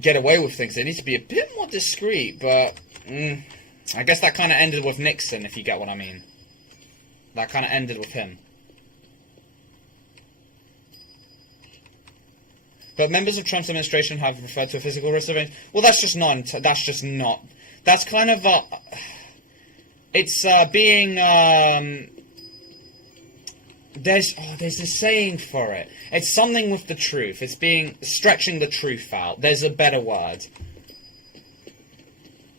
get away with things, they need to be a bit more discreet. But I guess that kind of ended with Nixon, if you get what I mean. That kind of ended with him. But members of Trump's administration have referred to a physical risk of... Well, that's just not... That's kind of... it's being... There's a saying for it. It's something with the truth. It's being... Stretching the truth out. There's a better word.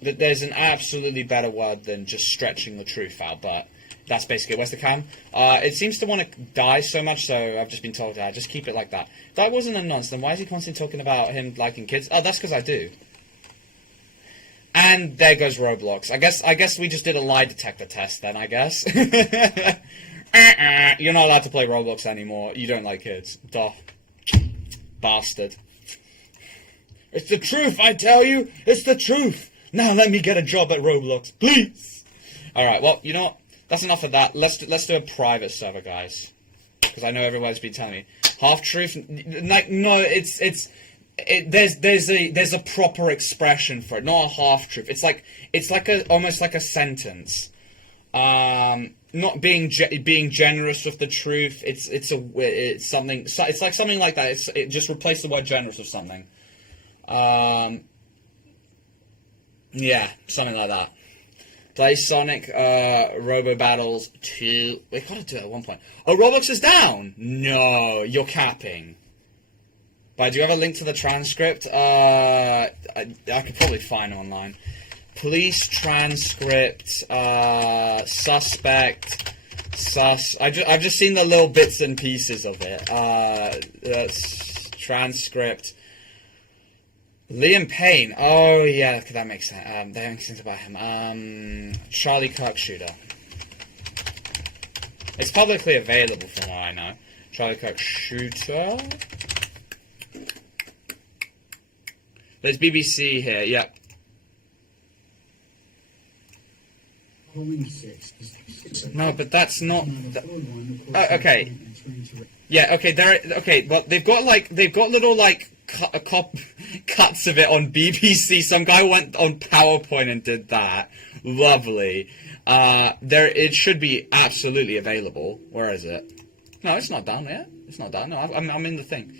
There's an absolutely better word than just stretching the truth out, but... That's basically it. Where's the cam? It seems to want to die so much, so I've just been told, just keep it like that. If that wasn't a nonce, then why is he constantly talking about him liking kids? Oh, that's because I do. And there goes Roblox. I guess we just did a lie detector test then, I guess. You're not allowed to play Roblox anymore. You don't like kids. Duh. Bastard. It's the truth, I tell you. It's the truth. Now let me get a job at Roblox, please. Alright, well, you know what? That's enough of that. Let's do a private server, guys. Because I know everyone's been telling me. Half-truth? Like, no, there's a proper expression for it, not a half-truth. It's like almost like a sentence. Not being generous with the truth. It's something. It's like something like that. It just replace the word generous with something. Yeah, something like that. Play Sonic Robo Battles 2. We gotta do it at one point. Oh, Roblox is down. No, you're capping. But I do have a link to the transcript. I could probably find it online. Police transcript, suspect, I've just seen the little bits and pieces of it. Transcript. Liam Payne. Oh, yeah, that makes sense. That makes sense about him. Charlie Kirk shooter. It's publicly available from what I know. Charlie Kirk shooter. There's BBC here, yep. No, but that's not. Okay. Yeah. Okay. But they've got little cuts of it on BBC. Some guy went on PowerPoint and did that. Lovely. It should be absolutely available. Where is it? No, it's not down yet. It's not down. No, I'm in the thing.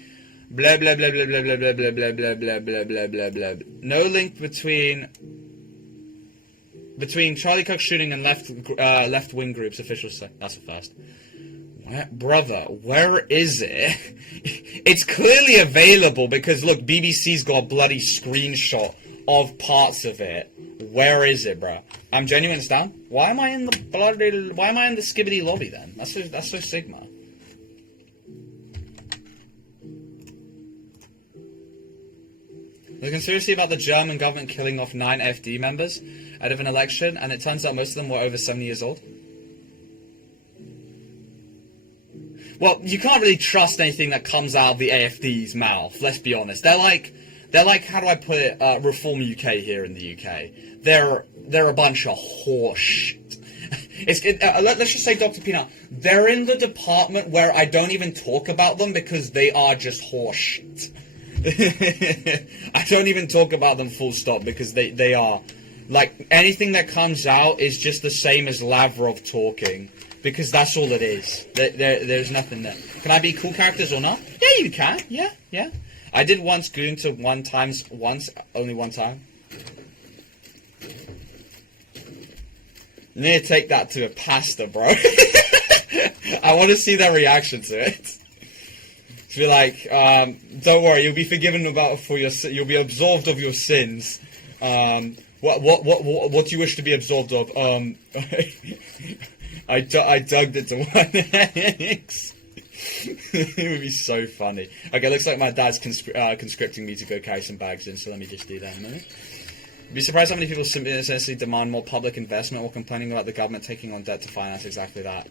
Blah blah blah blah blah blah blah blah blah blah blah blah blah blah blah. No link between Charlie Kirk shooting and left wing groups. Official say that's a first. Brother, where is it? It's clearly available because look, BBC's got a bloody screenshot of parts of it. Where is it, bro? I'm genuine. It's down. Why am I in the skibbity lobby then? That's so Sigma. There's a conspiracy about the German government killing off 9 AfD members out of an election, and it turns out most of them were over 70 years old. Well, you can't really trust anything that comes out of the AfD's mouth, let's be honest. They're like, how do I put it, Reform UK here in the UK. They're a bunch of horse. Let's just say, Dr. Peanut, they're in the department where I don't even talk about them because they are just horse. I don't even talk about them full stop because they are. Like, anything that comes out is just the same as Lavrov talking. Because that's all it is. There's nothing there. Can I be cool characters or not? Yeah, you can. Yeah. I did once goon to only one time. You need to take that to a pastor, bro. I want to see their reaction to it. To be like, don't worry, you'll be forgiven you'll be absolved of your sins. What do you wish to be absolved of? I dug it to 1x. It would be so funny. Okay, looks like my dad's conscripting me to go carry some bags in, so let me just do that in a minute. Be surprised how many people simply essentially demand more public investment or complaining about the government taking on debt to finance exactly that.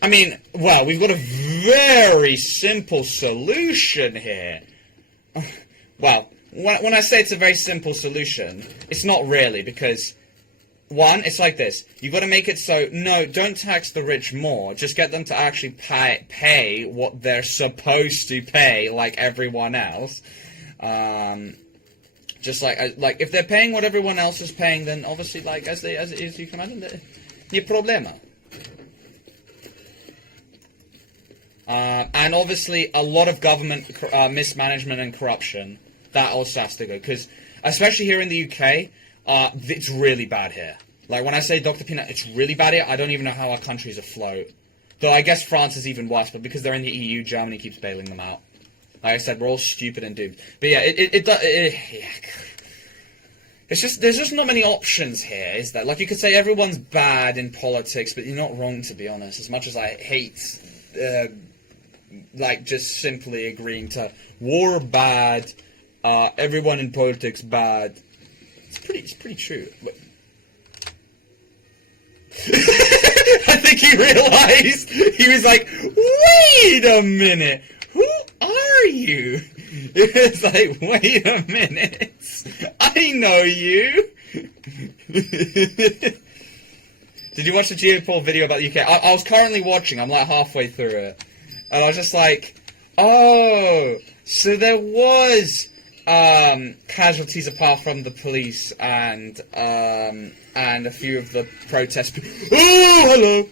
I mean, well, we've got a very simple solution here. Well, when I say it's a very simple solution, it's not really, because one, it's like this. You've got to make it so, no, don't tax the rich more. Just get them to actually pay what they're supposed to pay, like everyone else. Just like if they're paying what everyone else is paying, then obviously, like, as it is, you can imagine, no problema. And obviously, a lot of government mismanagement and corruption, that also has to go. Because, especially here in the UK, it's really bad here. Like, when I say Dr. Peanut, it's really bad here, I don't even know how our country's afloat. Though I guess France is even worse, but because they're in the EU, Germany keeps bailing them out. Like I said, we're all stupid and doomed. But yeah, it's just, there's just not many options here, is there? Like, you could say everyone's bad in politics, but you're not wrong, to be honest. As much as I hate, like, just simply agreeing to war bad, everyone in politics bad. It's pretty true. But I think he realized. He was like, wait a minute. Who are you? It was like, wait a minute. I know you. Did you watch the Geopol video about the UK? I was currently watching. I'm like halfway through it. And I was just like, oh, so there was casualties apart from the police and a few of the protest. Oh, hello.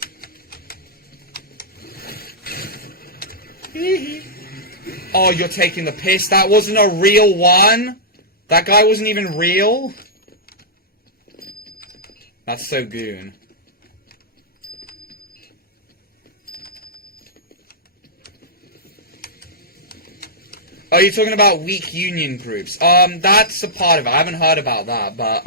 Oh, you're taking the piss. That wasn't a real one. That guy wasn't even real. That's so goon. Oh, you're talking about weak union groups. That's a part of it. I haven't heard about that, but,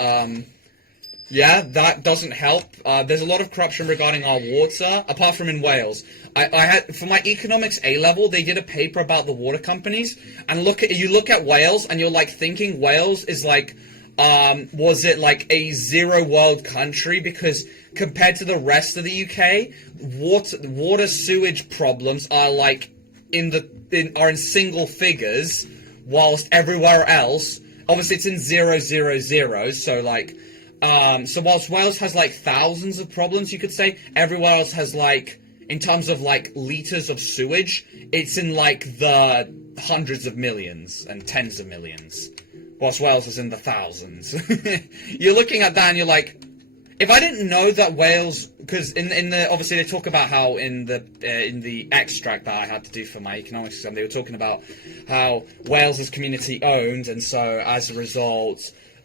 yeah, that doesn't help. There's a lot of corruption regarding our water, apart from in Wales. I had, for my economics A level, they did a paper about the water companies, and you look at Wales, and you're, like, thinking Wales is, like, was it, like, a zero world country? Because compared to the rest of the UK, water sewage problems are, like, are in single figures, whilst everywhere else, obviously it's in 000, so like, so whilst Wales has like thousands of problems, you could say, everywhere else has like, in terms of like liters of sewage, it's in like the hundreds of millions and tens of millions, whilst Wales is in the thousands. You're looking at that and you're like, if I didn't know that Wales, because in the obviously they talk about how in the extract that I had to do for my economics exam, they were talking about how Wales is community owned, and so as a result,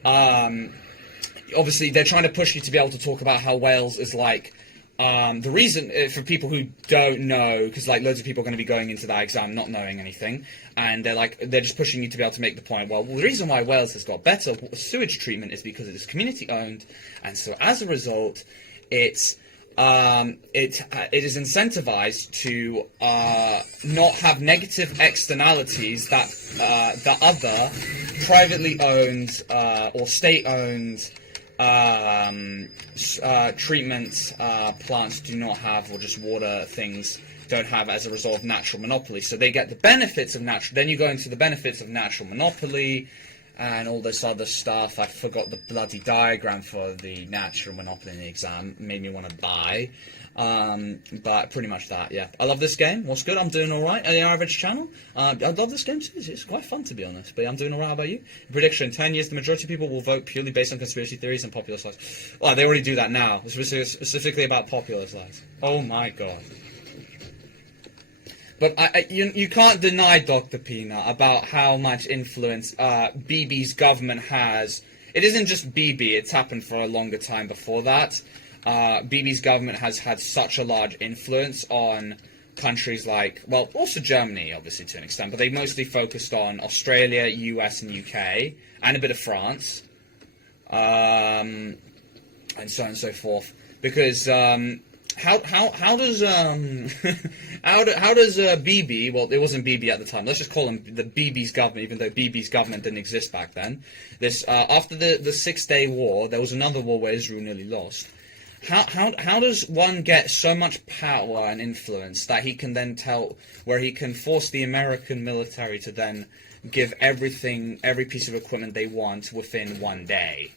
obviously they're trying to push you to be able to talk about how Wales is like the reason for people who don't know, because like loads of people are going to be going into that exam not knowing anything, and they're just pushing you to be able to make the point. Well, the reason why Wales has got better sewage treatment is because it is community owned, and so as a result, it is incentivized to not have negative externalities that other privately owned or state owned treatment plants do not have, or just water things don't have as a result of natural monopoly. So they get the benefits of natural. Then you go into the benefits of natural monopoly and all this other stuff. I forgot the bloody diagram for the natural monopoly in the exam. It made me want to die. But pretty much that, yeah. I love this game. What's good? I'm doing alright. The average channel. I love this game too. It's quite fun, to be honest. But I'm doing alright. How about you? Prediction: 10 years, the majority of people will vote purely based on conspiracy theories and populist lies. Well, they already do that now. Specifically about populist lies. Oh my god. But you can't deny, Dr. Peanut, about how much influence BB's government has. It isn't just BB, it's happened for a longer time before that. BB's government has had such a large influence on countries like, well, also Germany, obviously, to an extent, but they mostly focused on Australia, US, and UK, and a bit of France, and so on and so forth. Because, how does BB, well, it wasn't BB at the time, let's just call him the BB's government, even though BB's government didn't exist back then. This after the 6 Day War, there was another war where Israel nearly lost. How does one get so much power and influence that he can then where he can force the American military to then give every piece of equipment they want within 1 day?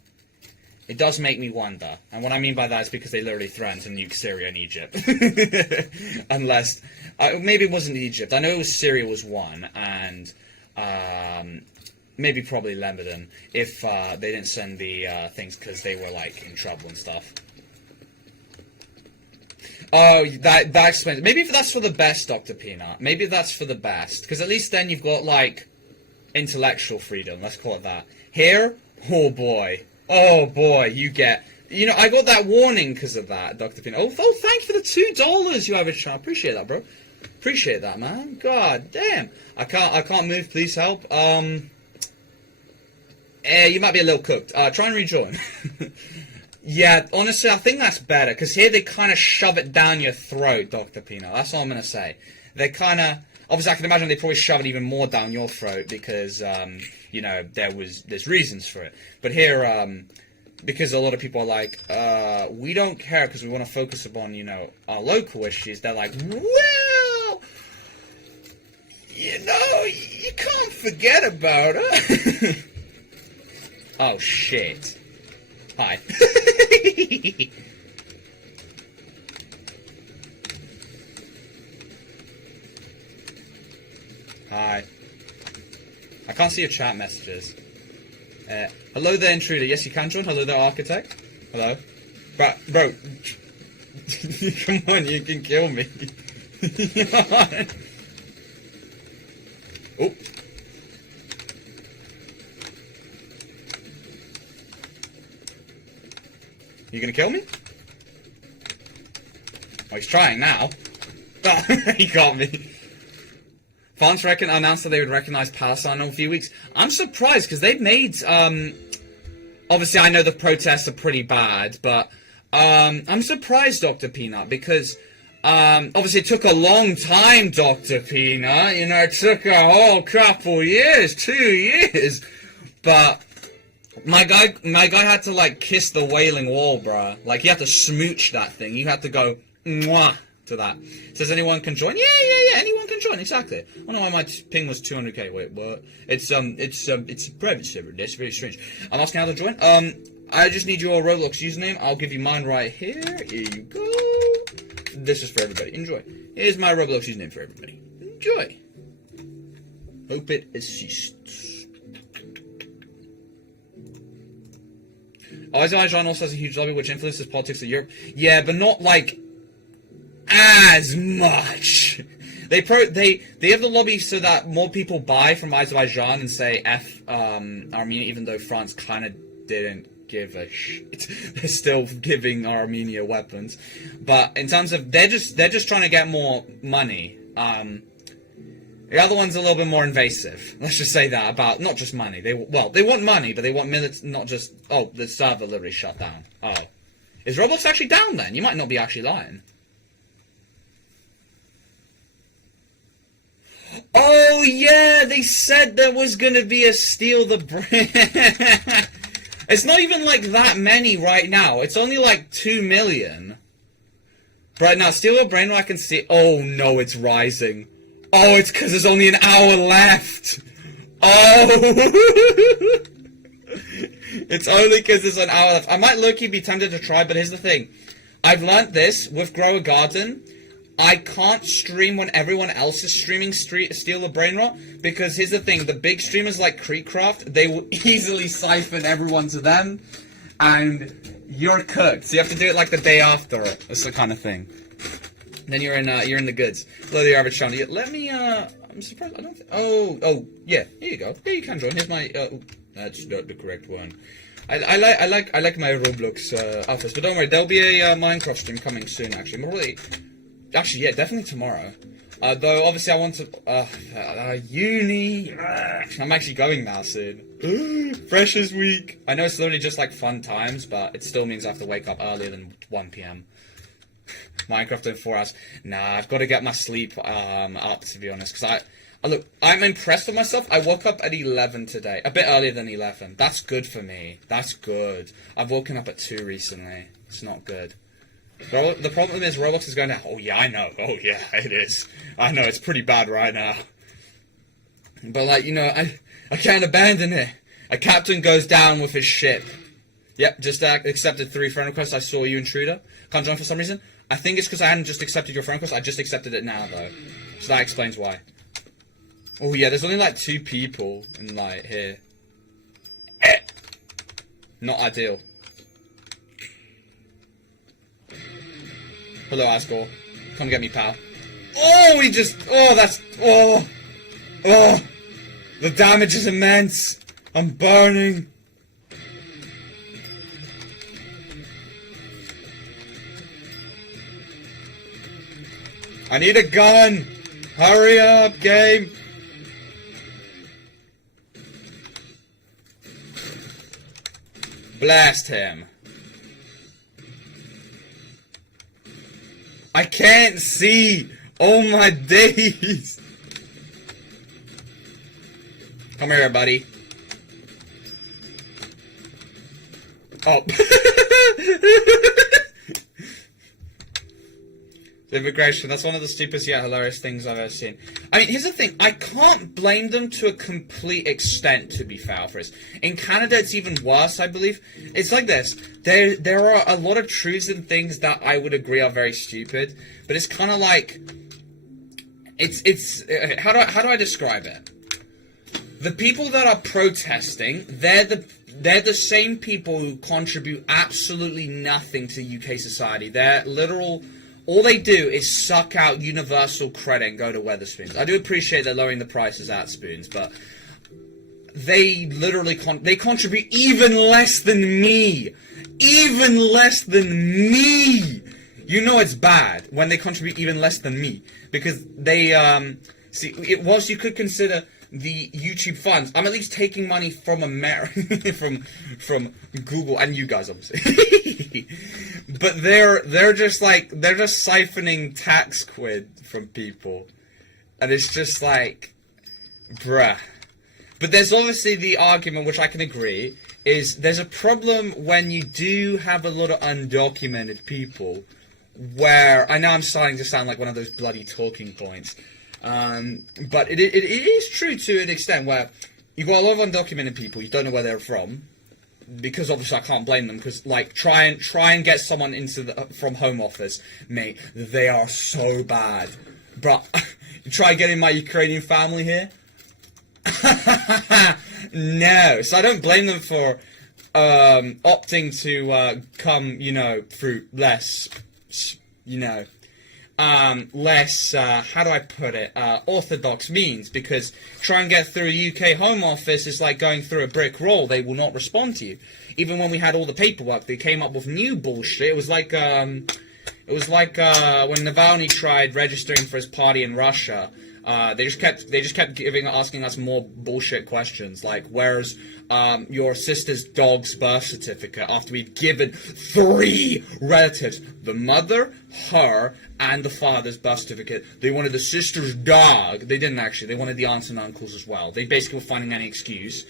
It does make me wonder, and what I mean by that is because they literally threatened to nuke Syria and Egypt. Unless, maybe it wasn't Egypt. I know it was Syria was one, and maybe probably Lebanon, if they didn't send the things because they were like in trouble and stuff. Oh, that explains it. Maybe if that's for the best, Dr. Peanut. Maybe that's for the best, because at least then you've got like intellectual freedom. Let's call it that. Here, oh boy. Oh boy, you get... You know, I got that warning because of that, Dr. Peanut. Oh, thanks for the $2 you have. I appreciate that, bro. Appreciate that, man. God damn. I can't move. Please help. You might be a little cooked. Try and rejoin. Yeah, honestly, I think that's better, because here they kind of shove it down your throat, Dr. Peanut. That's all I'm going to say. They kind of... Obviously, I can imagine they probably shove it even more down your throat because, you know, there's reasons for it. But here, because a lot of people are like, we don't care because we want to focus upon, you know, our local issues. They're like, well, you know, you can't forget about it. Oh, shit. Hi. Hi. I can't see your chat messages. Hello there, intruder. Yes, you can join. Hello there, architect. Hello. Bro. Come on, you can kill me. Oh. You gonna kill me? Oh, he's trying now. Oh, he got me. France announced that they would recognize Palestine in a few weeks. I'm surprised, because they've made, obviously I know the protests are pretty bad, but, I'm surprised, Dr. Peanut, because, obviously it took a long time, Dr. Peanut, you know, it took a whole couple years, 2 years, but my guy had to, like, kiss the Wailing Wall, bruh. Like, he had to smooch that thing. You had to go, mwah, to that. Says anyone can join? Yeah, anyone can join, exactly. I don't know why my ping was 200k, wait, what? It's a private server, that's very strange. I'm asking how to join. I just need your Roblox username, I'll give you mine right here. Here you go. This is for everybody, enjoy. Here's my Roblox username for everybody. Enjoy. Hope it assists. Azerbaijan also has a huge lobby which influences politics of Europe. Yeah, but not like as much. They have the lobby so that more people buy from Azerbaijan and say F Armenia, even though France kind of didn't give a shit. They're still giving Armenia weapons, but in terms of they're just trying to get more money. The other one's a little bit more invasive. Let's just say that about not just money. They want money, but they want not just. Oh, the server literally shut down. Oh, is Roblox actually down then? You might not be actually lying. Oh yeah, they said there was gonna be a steal the brain. It's not even like that many right now. It's only like 2 million. Right now, steal the brain. I can see. Oh no, it's rising. Oh, it's because there's only an hour left. Oh, it's only because there's an hour left. I might low-key be tempted to try, but here's the thing: I've learnt this with Grow a Garden. I can't stream when everyone else is streaming Steal the Brain Rot, because here's the thing, the big streamers like Creekcraft, they will easily siphon everyone to them, and you're cooked. So you have to do it like the day after it. That's the kind of thing. Then you're in the goods. Below the average channel. Yeah, let me, I'm surprised, I don't think, oh, yeah, here you go. Yeah, you can join. Here's my, that's not the correct one. I like my Roblox, outfits, but don't worry, there'll be a Minecraft stream coming soon, actually. Actually, yeah, definitely tomorrow. Though, obviously, I want to... uni... I'm actually going now soon. Freshers week. I know it's literally just, like, fun times, but it still means I have to wake up earlier than 1 p.m. Minecraft in 4 hours. Nah, I've got to get my sleep up, to be honest. Because look, I'm impressed with myself. I woke up at 11 today. A bit earlier than 11. That's good for me. That's good. I've woken up at 2 recently. It's not good. The problem is Roblox is going down. Oh yeah, I know. Oh yeah, it is. I know, it's pretty bad right now. But like, you know, I can't abandon it. A captain goes down with his ship. Yep, just accepted 3 friend requests. I saw you, intruder. Can't join for some reason. I think it's because I hadn't just accepted your friend request. I just accepted it now, though. So that explains why. Oh yeah, there's only like 2 people in like here. Not ideal. Hello, Asgore. Come get me, pal. Oh, he just... Oh, that's... Oh! Oh! The damage is immense! I'm burning! I need a gun! Hurry up, game! Blast him. I can't see! Oh my days! Come here, buddy. Oh. Immigration, that's one of the stupidest yet hilarious things I've ever seen. I mean, here's the thing, I can't blame them to a complete extent, to be fair for this. In Canada, it's even worse, I believe. It's like this, there are a lot of truths and things that I would agree are very stupid, but it's kind of like, how do I describe it? The people that are protesting, they're the same people who contribute absolutely nothing to UK society. They're literal... All they do is suck out universal credit and go to Wetherspoons. I do appreciate they're lowering the prices at Spoons, but they literally they contribute even less than me. Even less than me! You know it's bad when they contribute even less than me. Because they, whilst you could consider the YouTube funds, I'm at least taking money from America, from Google, and you guys, obviously. But they're just siphoning tax quid from people, and it's just like, bruh. But there's obviously the argument, which I can agree, is there's a problem when you do have a lot of undocumented people, where, I know I'm starting to sound like one of those bloody talking points, but it is true to an extent where you've got a lot of undocumented people, you don't know where they're from, because obviously I can't blame them, because like try and get someone into from Home Office, mate, they are so bad. But you try getting my Ukrainian family here. No, so I don't blame them for opting to come, through less, less, how do I put it, orthodox means, because try and get through a UK Home Office is like going through a brick wall. They will not respond to you. Even when we had all the paperwork, they came up with new bullshit. It was like when Navalny tried registering for his party in Russia. They just kept asking us more bullshit questions, like, where's your sister's dog's birth certificate, after we'd given 3 relatives, the mother, her, and the father's birth certificate. They wanted the sister's dog. They didn't actually. They wanted the aunts and uncles as well. They basically were finding any excuse.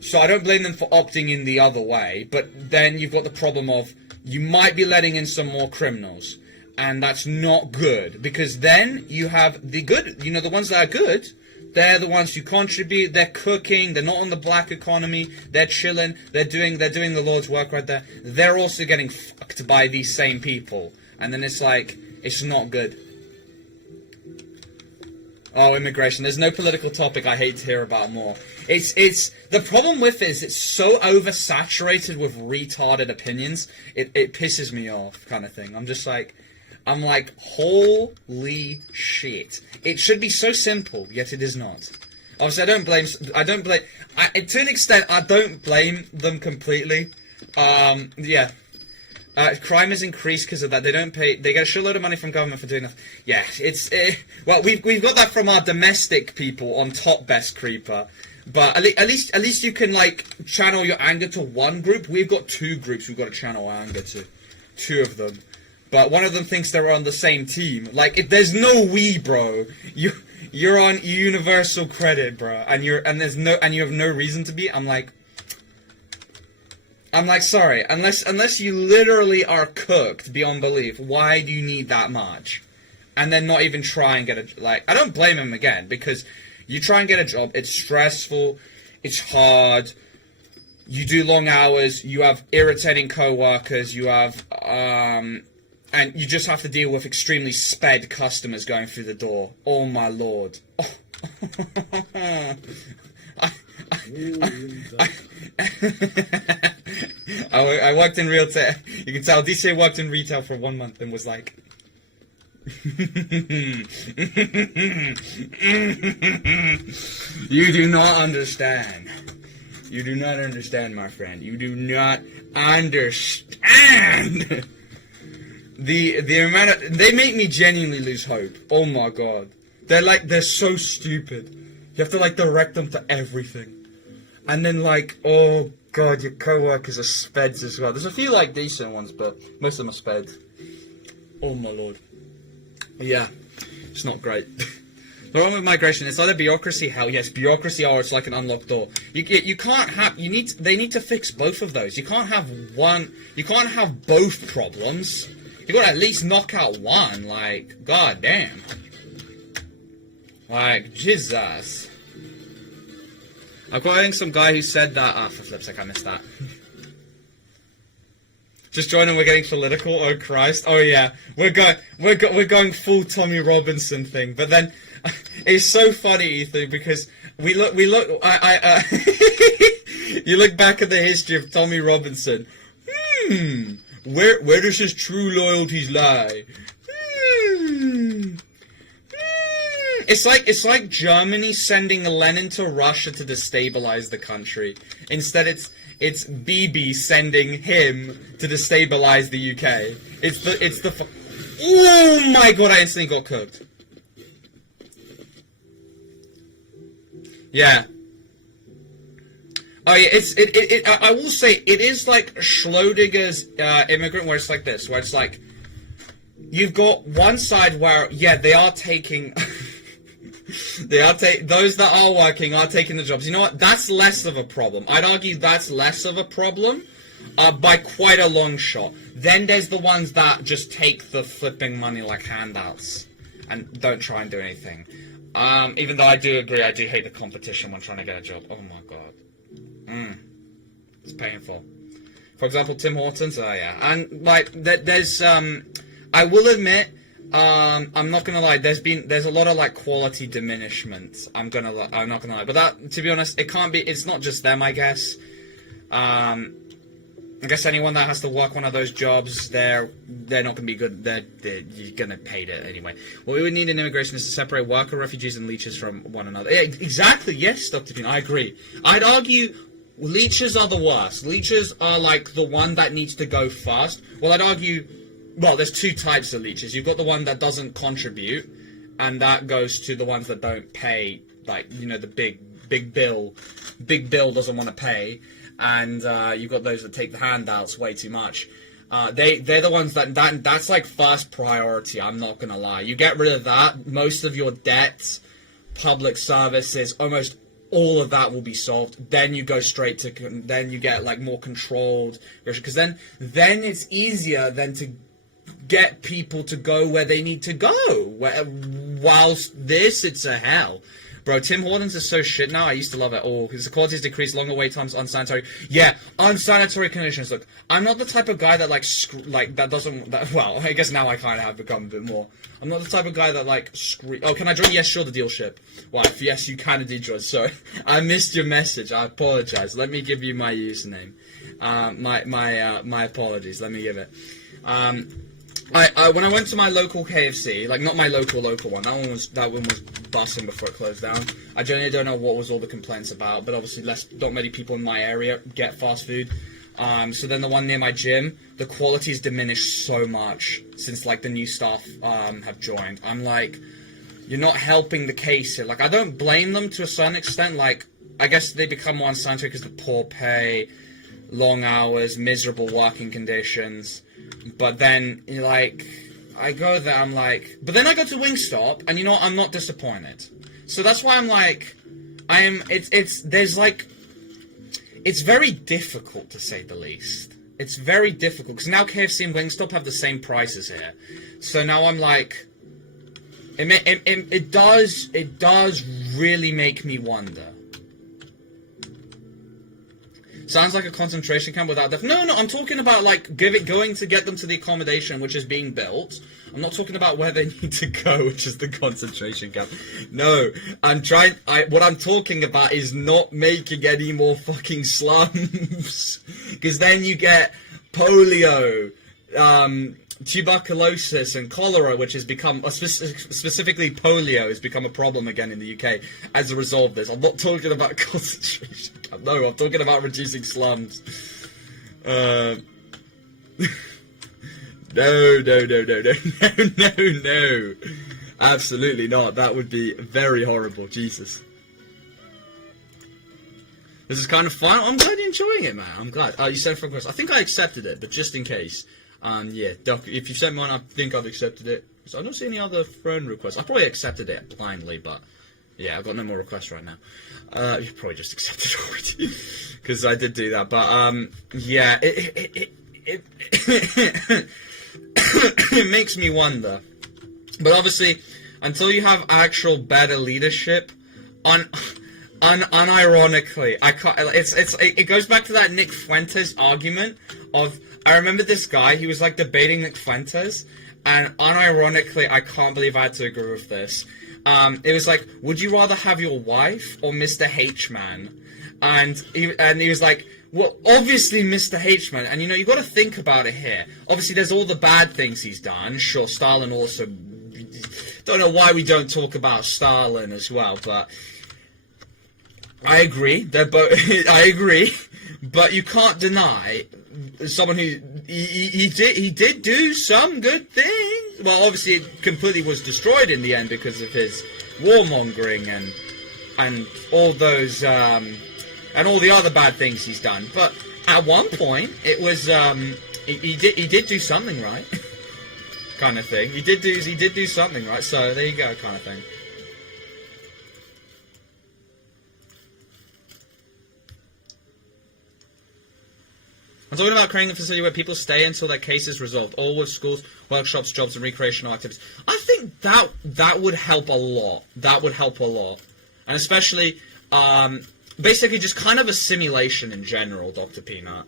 So I don't blame them for opting in the other way, but then you've got the problem of, you might be letting in some more criminals. And that's not good, because then you have the good, the ones that are good, they're the ones who contribute, they're cooking, they're not on the black economy, they're chilling, they're doing the Lord's work right there. They're also getting fucked by these same people. And then it's like, it's not good. Oh, immigration. There's no political topic I hate to hear about more. It's the problem with it is it's so oversaturated with retarded opinions, it pisses me off, kind of thing. I'm like, holy shit. It should be so simple, yet it is not. Obviously, to an extent, I don't blame them completely. Yeah. Crime has increased because of that. They get a shitload of money from government for doing that. Yeah, well, we've got that from our domestic people on top, Best Creeper. But at least you can, like, channel your anger to one group. We've got 2 groups we've got to channel our anger to. 2 of them. But one of them thinks they're on the same team. Like, if there's no we, bro. You're on universal credit, bro. And you have no reason to be. I'm like, sorry. Unless you literally are cooked beyond belief, why do you need that much? And then not even try and get I don't blame him again, because you try and get a job, it's stressful, it's hard, you do long hours, you have irritating co-workers, you have, and you just have to deal with extremely sped customers going through the door. Oh my lord. Oh. I worked in retail. You can tell DC worked in retail for 1 month and was like, you do not understand. You do not understand, my friend. You do not understand. The amount of, they make me genuinely lose hope. Oh my god. They're so stupid. You have to direct them to everything. And then oh god, your co-workers are speds as well. There's a few decent ones, but most of them are speds. Oh my lord. Yeah, it's not great. The problem with migration, it's either bureaucracy hell, yes, bureaucracy, or it's like an unlocked door. You can't have, they need to fix both of those. You can't have one, you can't have both problems. You gotta at least knock out one, like, god damn. Like, Jesus. I'm quoting some guy who said that, for flip's sake, I missed that. Just joining, we're getting political, oh Christ, oh yeah, we're going full Tommy Robinson thing, but then, it's so funny, Ethan, because you look back at the history of Tommy Robinson, where does his true loyalties lie? It's like Germany sending Lenin to Russia to destabilize the country. Instead, it's BB sending him to destabilize the UK. Oh my god! I instantly got cooked. Yeah. Oh yeah. I will say it is like Schrodinger's immigrant, where it's like this, where it's like you've got one side where they are taking. Those that are working are taking the jobs. You know what? That's less of a problem. I'd argue that's less of a problem by quite a long shot. Then there's the ones that just take the flipping money like handouts and don't try and do anything. Even though I do agree, I do hate the competition when trying to get a job. Oh my god. It's painful. For example, Tim Hortons. Oh yeah. And like there's I will admit, I'm not gonna lie. There's a lot of like quality diminishment. I'm not gonna lie, but that, to be honest, it can't be. It's not just them, I guess. I guess anyone that has to work one of those jobs, they're not gonna be good. You're gonna hate it anyway. What we would need in immigration is to separate worker, refugees, and leeches from one another. Yeah, exactly. Yes, Dr. Bean, I agree. I'd argue leeches are the worst. Leeches are like the one that needs to go first. Well, I'd argue. Well, there's two types of leeches. You've got the one that doesn't contribute, and that goes to the ones that don't pay, like, you know, the big bill doesn't want to pay, and you've got those that take the handouts way too much. They're the ones that's like first priority. I'm not gonna lie. You get rid of that, most of your debts, public services, almost all of that will be solved. Then you go straight to, then you get like more controlled, because then it's easier than to get people to go where they need to go. Whilst this, it's a hell. Bro, Tim Hortons is so shit now. I used to love it all because the quality has decreased, longer wait times, unsanitary. Yeah, unsanitary conditions. Look, I'm not the type of guy that well, I guess now I kind of have become a bit more. I'm not the type of guy that like Oh, can I join? Yes, sure. The deal ship. Well, yes, you kind of did join. Sorry, I missed your message. I apologize. Let me give you my username. My apologies. Let me give it. When I went to my local KFC, like not my local one, that one was busting before it closed down. I genuinely don't know what was all the complaints about, but obviously not many people in my area get fast food. So then the one near my gym, the quality's diminished so much since like the new staff have joined. I'm like, you're not helping the case here. Like, I don't blame them to a certain extent. Like, I guess they become more unsanitary because of poor pay, long hours, miserable working conditions. But then, like, I go there, I'm like... But then I go to Wingstop, and you know what? I'm not disappointed. So that's why I'm like... It's very difficult, to say the least. It's very difficult, because now KFC and Wingstop have the same prices here. So now I'm like... It does really make me wonder. Sounds like a concentration camp without death. No, I'm talking about, like, going to get them to the accommodation which is being built. I'm not talking about where they need to go, which is the concentration camp. No, what I'm talking about is not making any more fucking slums. Because then you get polio, tuberculosis and cholera, which has become, specifically polio, has become a problem again in the UK as a result of this. I'm not talking about concentration camp. No, I'm talking about reducing slums. No. Absolutely not. That would be very horrible. Jesus. This is kind of fun. I'm glad you're enjoying it, man. I'm glad. You sent for a request. I think I accepted it, but just in case. Yeah, Doc, if you sent mine, I think I've accepted it. Because I don't see any other friend requests. I probably accepted it blindly, but yeah, I've got no more requests right now. You probably just accepted it already, because I did do that. But yeah, it makes me wonder. But obviously, until you have actual better leadership, unironically, I can't. It goes back to that Nick Fuentes argument of. I remember this guy. He was like debating Nick Fuentes, and unironically, I can't believe I had to agree with this. It was like, would you rather have your wife or Mr. H-Man? And he was like, well, obviously Mr. H-Man. And, you got to think about it here. Obviously, there's all the bad things he's done. Sure, Stalin also... Don't know why we don't talk about Stalin as well, but... I agree. They're both... I agree. But you can't deny someone who... He did do some good things. Well, obviously, it completely was destroyed in the end because of his warmongering and all those and all the other bad things he's done. But at one point, it was he did do something right, kind of thing. He did do something right. So there you go, kind of thing. I'm talking about creating a facility where people stay until their case is resolved, all with schools, workshops, jobs, and recreational activities. I think that would help a lot. That would help a lot. And especially, basically just kind of a simulation in general, Dr. Peanut.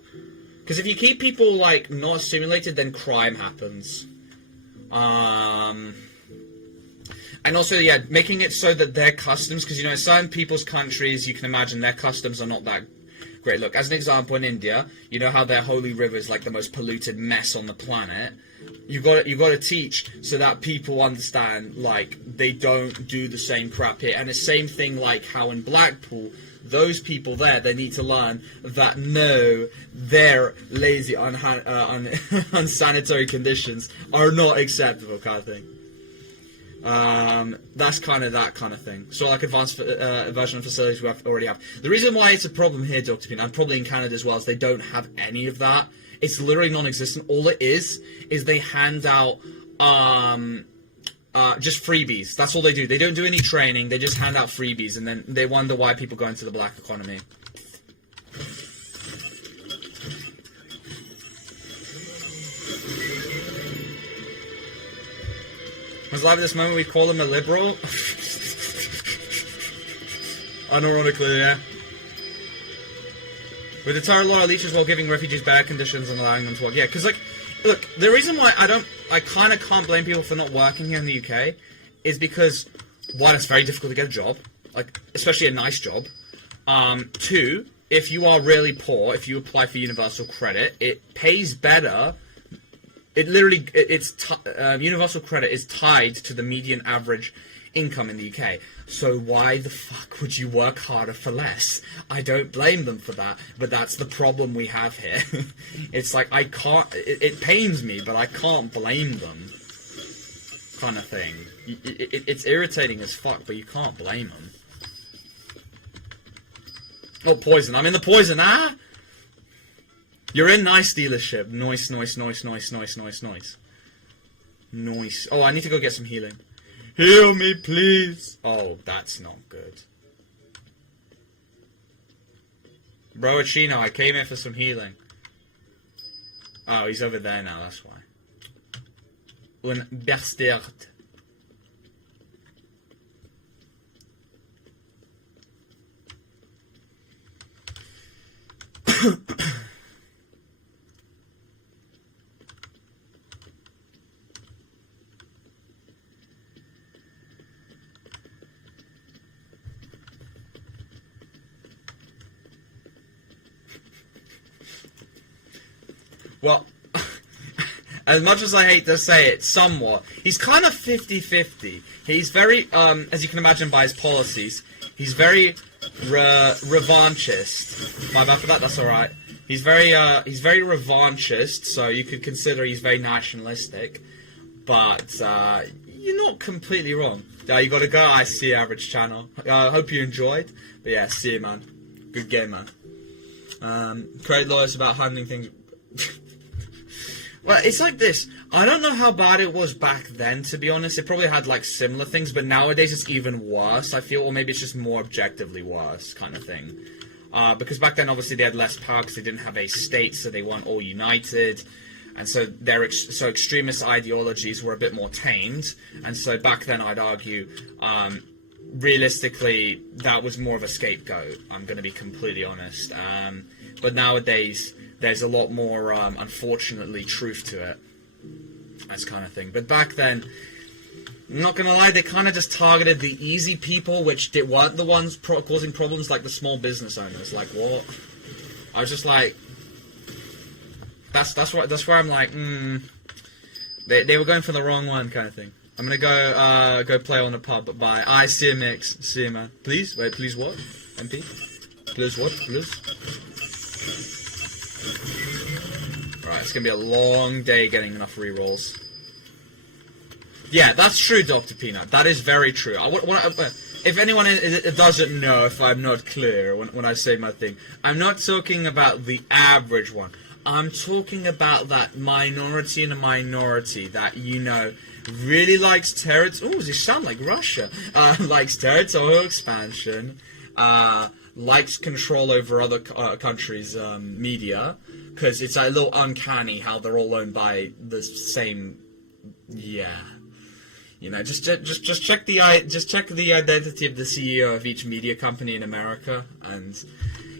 Because if you keep people, like, not simulated, then crime happens. And also, yeah, making it so that their customs, because, in certain people's countries, you can imagine their customs are not that great. Look, as an example, in India, you know how their holy river is like the most polluted mess on the planet. You got to teach so that people understand, like, they don't do the same crap here. And the same thing, like how in Blackpool, those people there, they need to learn that no, their lazy, unsanitary conditions are not acceptable, kind of thing. That's kind of that kind of thing. So like advanced version of facilities we already have. The reason why it's a problem here, Dr. Pin, and probably in Canada as well, is they don't have any of that. It's literally non-existent. All it is they hand out just freebies. That's all they do. They don't do any training. They just hand out freebies, and then they wonder why people go into the black economy. Was live at this moment we call him a liberal? Unironically, yeah. We deter a lot of leeches while giving refugees bad conditions and allowing them to work. Yeah, because, like, look, the reason why I kind of can't blame people for not working here in the UK is because, one, it's very difficult to get a job, like, especially a nice job. Two, if you are really poor, if you apply for universal credit, it pays better. It literally, universal credit is tied to the median average income in the UK. So why the fuck would you work harder for less? I don't blame them for that, but that's the problem we have here. It's like, I can't, it pains me, but I can't blame them, kind of thing. It's irritating as fuck, but you can't blame them. Oh, poison. I'm in the poison, ah! You're in nice dealership. Nice. Nice. Oh, I need to go get some healing. Heal me, please. Oh, that's not good. Bro, Chino, I came in for some healing. Oh, he's over there now, that's why. Un bastard. Well, as much as I hate to say it, somewhat, he's kind of 50-50. He's very, as you can imagine by his policies, he's very revanchist. My bad for that, that's alright. He's very revanchist, so you could consider he's very nationalistic. But, you're not completely wrong. You gotta go, I see average channel. Hope you enjoyed. But yeah, see you, man. Good game, man. Create lawyers about handling things... Well, it's like this. I don't know how bad it was back then, to be honest. It probably had, like, similar things, but nowadays it's even worse, I feel. Or maybe it's just more objectively worse, kind of thing. Because back then, obviously, they had less power because they didn't have a state, so they weren't all united. And so their extremist ideologies were a bit more tamed. And so back then, I'd argue, realistically, that was more of a scapegoat. I'm going to be completely honest. But nowadays, there's a lot more, unfortunately, truth to it. That's kind of thing. But back then, I'm not going to lie, they kind of just targeted the easy people, which they weren't the ones causing problems, like the small business owners. Like, what? I was just like... That's where I'm like, they were going for the wrong one, kind of thing. I'm going to go play on the pub. Bye. I see you, Mix. See you, man. Please? Wait, please what? MP? Please what? Please? Right, it's going to be a long day getting enough rerolls. Yeah, that's true, Dr. Peanut. That is very true. If anyone doesn't know, if I'm not clear when I say my thing, I'm not talking about the average one. I'm talking about that minority in a minority that, you know, really likes territory. Oh, does it sound like Russia? Likes territorial expansion, likes control over other countries' media, because it's a little uncanny how they're all owned by the same. Yeah, you know, just check the identity of the CEO of each media company in America, and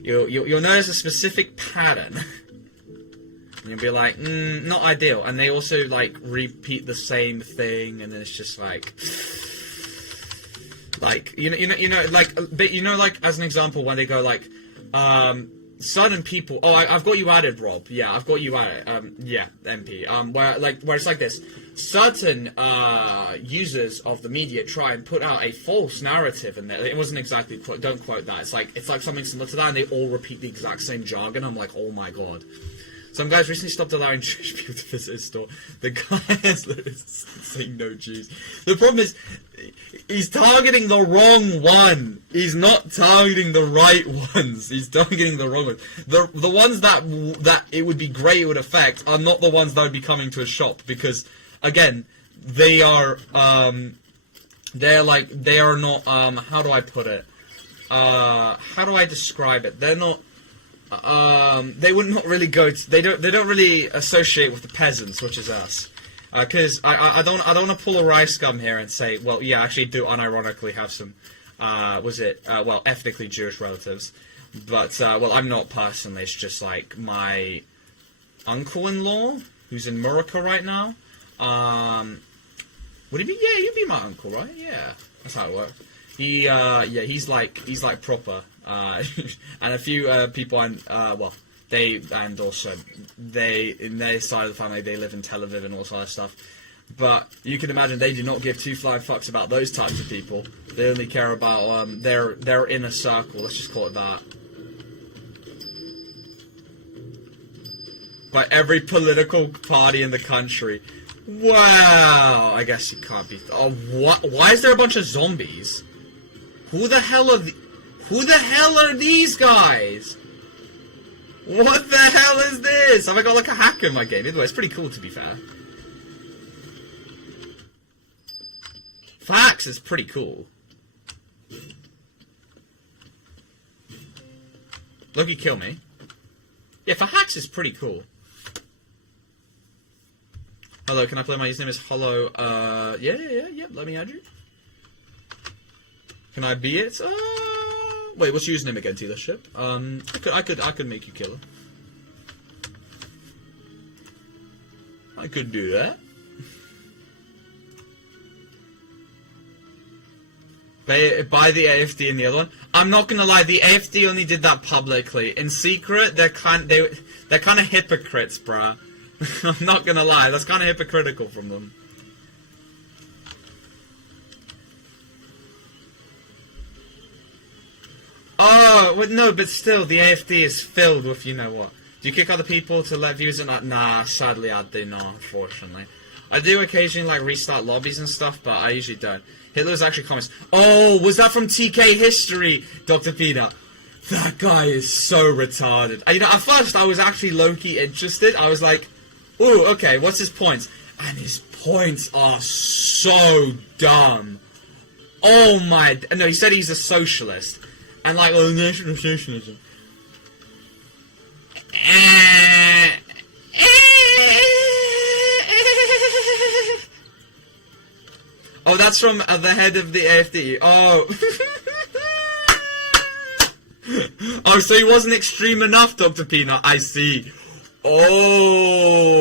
you'll notice a specific pattern. And you'll be like, not ideal. And they also, like, repeat the same thing, and then it's just like, as an example, when they go like, certain people. Oh, I've got you added, Rob. Yeah, I've got you added. Yeah, MP. Where it's like this. Certain users of the media try and put out a false narrative, and it wasn't exactly. Don't quote that. It's like something similar to that, and they all repeat the exact same jargon. I'm like, oh my god. Some guys recently stopped allowing Jewish people to visit his store. The guy is saying no Jews. The problem is, he's targeting the wrong one. He's not targeting the right ones. He's targeting the wrong ones. The ones that it would be great it would affect are not the ones that would be coming to a shop, because, again, they are not. How do I put it? How do I describe it? They're not. They would not really go. They don't really associate with the peasants, which is us. Because I don't want to pull a rice gum here and say, well, yeah, I actually do unironically have some, ethnically Jewish relatives. But, I'm not personally. It's just like my uncle-in-law, who's in Murica right now. Would he be? Yeah, he'd be my uncle, right? Yeah, that's how it works. He's like proper. And a few people, in their side of the family, they live in Tel Aviv and all sort of stuff. But you can imagine they do not give two flying fucks about those types of people. They only care about their inner circle. Let's just call it that. By every political party in the country. Wow, I guess it can't be. Oh, what? Why is there a bunch of zombies? Who the hell are these guys? What the hell is this? Have I got like a hacker in my game? Either way, it's pretty cool, to be fair. Facts is pretty cool. Look, you kill me. Yeah, for hacks is pretty cool. Hello, can I play? My username is Hollow. Yeah. Let me add you. Can I be it? Wait, what's your username again, dealership? I could make you killer. I could do that. Buy the AFD and the other one. I'm not gonna lie, the AFD only did that publicly. In secret, they're kind of hypocrites, bruh. I'm not gonna lie, that's kind of hypocritical from them. Oh, well, no, but still, the AFD is filled with you know what. Do you kick other people to let views in that? Nah, sadly I do not, unfortunately. I do occasionally, like, restart lobbies and stuff, but I usually don't. Hitler's actually comments. Oh, was that from TK History, Dr. Peanut? That guy is so retarded. You know, at first I was actually low-key interested. I was like, ooh, okay, what's his points? And his points are so dumb. Oh my, no, he said he's a socialist. And like, oh, national socialism. Oh, that's from the head of the AFD. Oh. Oh, so he wasn't extreme enough, Dr. Peanut. I see. Oh.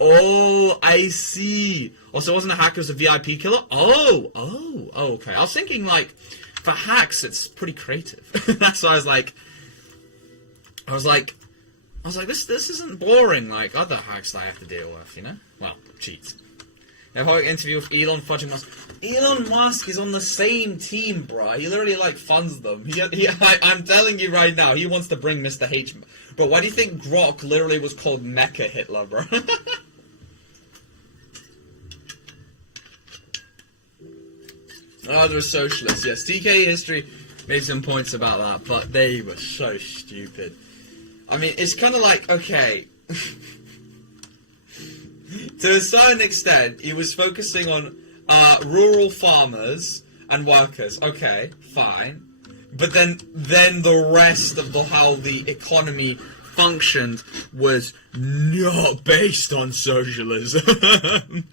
Oh, I see. Also, wasn't a hacker, it was a VIP killer? Oh, okay. I was thinking, like, for hacks, it's pretty creative. That's why I was like, this isn't boring like other hacks that I have to deal with, you know? Well, cheats. Now, how interview with Elon fudging Musk. Elon Musk is on the same team, bro. He literally, like, funds them. I'm telling you right now, he wants to bring Mr. H. Bro, why do you think Grok literally was called Mecha Hitler, bro? Oh, they were socialists, yes. TK History made some points about that, but they were so stupid. I mean, it's kind of like, okay... To a certain extent, he was focusing on rural farmers and workers. Okay, fine. But then the rest of how the economy functioned was not based on socialism.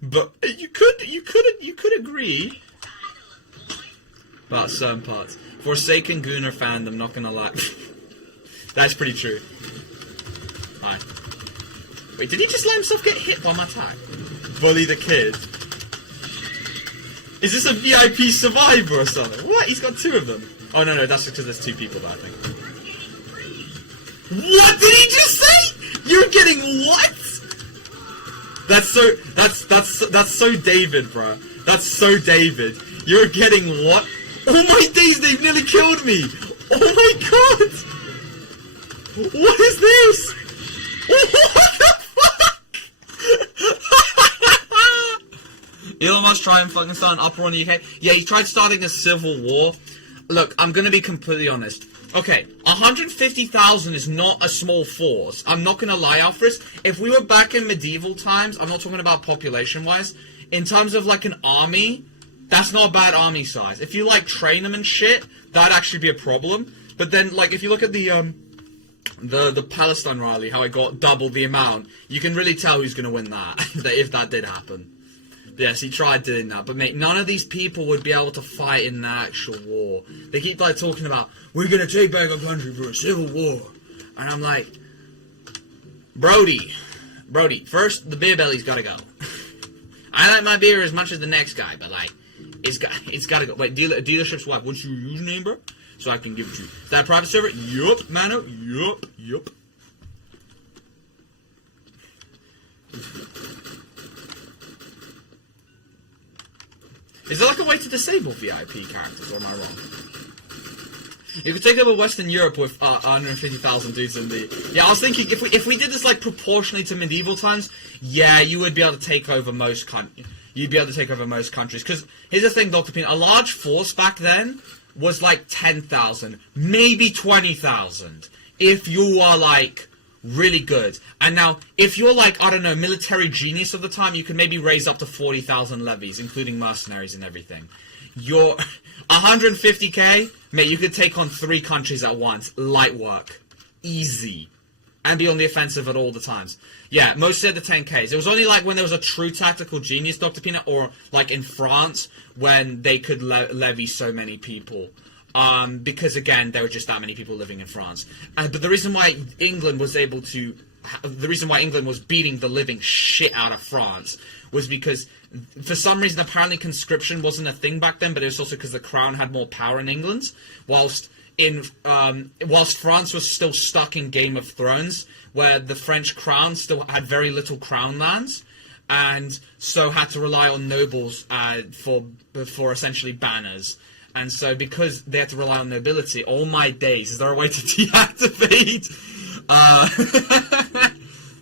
But you could agree about certain parts. Forsaken Gooner fandom, not gonna lie. That's pretty true. Hi. Wait, did he just let himself get hit by my attack? Bully the kid. Is this a VIP survivor or something? What? He's got two of them. Oh, no, that's because there's two people there, I think. What did he just say? You're getting what? That's so David, bro. That's so David. You're getting what? Oh my days, they've nearly killed me. Oh my god. What is this? What the fuck? Elon Musk try and fucking start an uproar in the UK. Yeah, he tried starting a civil war. Look, I'm gonna be completely honest. Okay, 150,000 is not a small force. I'm not gonna lie, Alfred. If we were back in medieval times, I'm not talking about population-wise, in terms of like an army, that's not a bad army size. If you like train them and shit, that'd actually be a problem. But then, like, if you look at the Palestine rally, how it got double the amount, you can really tell who's gonna win that, if that did happen. Yes, he tried doing that, but mate, none of these people would be able to fight in the actual war. They keep like talking about, we're gonna take back our country for a civil war. And I'm like, Brody, first, the beer belly's gotta go. I like my beer as much as the next guy, but like, it's gotta go. Wait, dealership's wife, what's your username, bro? So I can give it to you. Is that a private server? Yup, Mano. Yup. Is there like a way to disable VIP characters, or am I wrong? You could take over Western Europe with 150,000 dudes in the... Yeah, I was thinking, if we did this like proportionally to medieval times, yeah, you would be able to take over most countries. You'd be able to take over most countries. Because here's the thing, Dr. Pina, a large force back then was like 10,000, maybe 20,000, if you are like really good. And now, if you're like, I don't know, military genius of the time, you can maybe raise up to 40,000 levies, including mercenaries and everything. You're 150k, mate, you could take on 3 countries at once. Light work. Easy. And be on the offensive at all the times. Yeah, most said the 10Ks. It was only like when there was a true tactical genius, Dr. Peanut, or like in France, when they could levy so many people. Because again, there were just that many people living in France. But the reason why England was able to... The reason why England was beating the living shit out of France was because, for some reason, apparently conscription wasn't a thing back then, but it was also because the crown had more power in England, whilst France was still stuck in Game of Thrones, where the French crown still had very little crown lands, and so had to rely on nobles for essentially banners. And so because they had to rely on nobility, all my days, is there a way to deactivate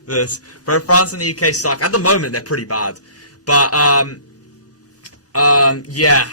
this? Both France and the UK suck. At the moment, they're pretty bad. But, yeah,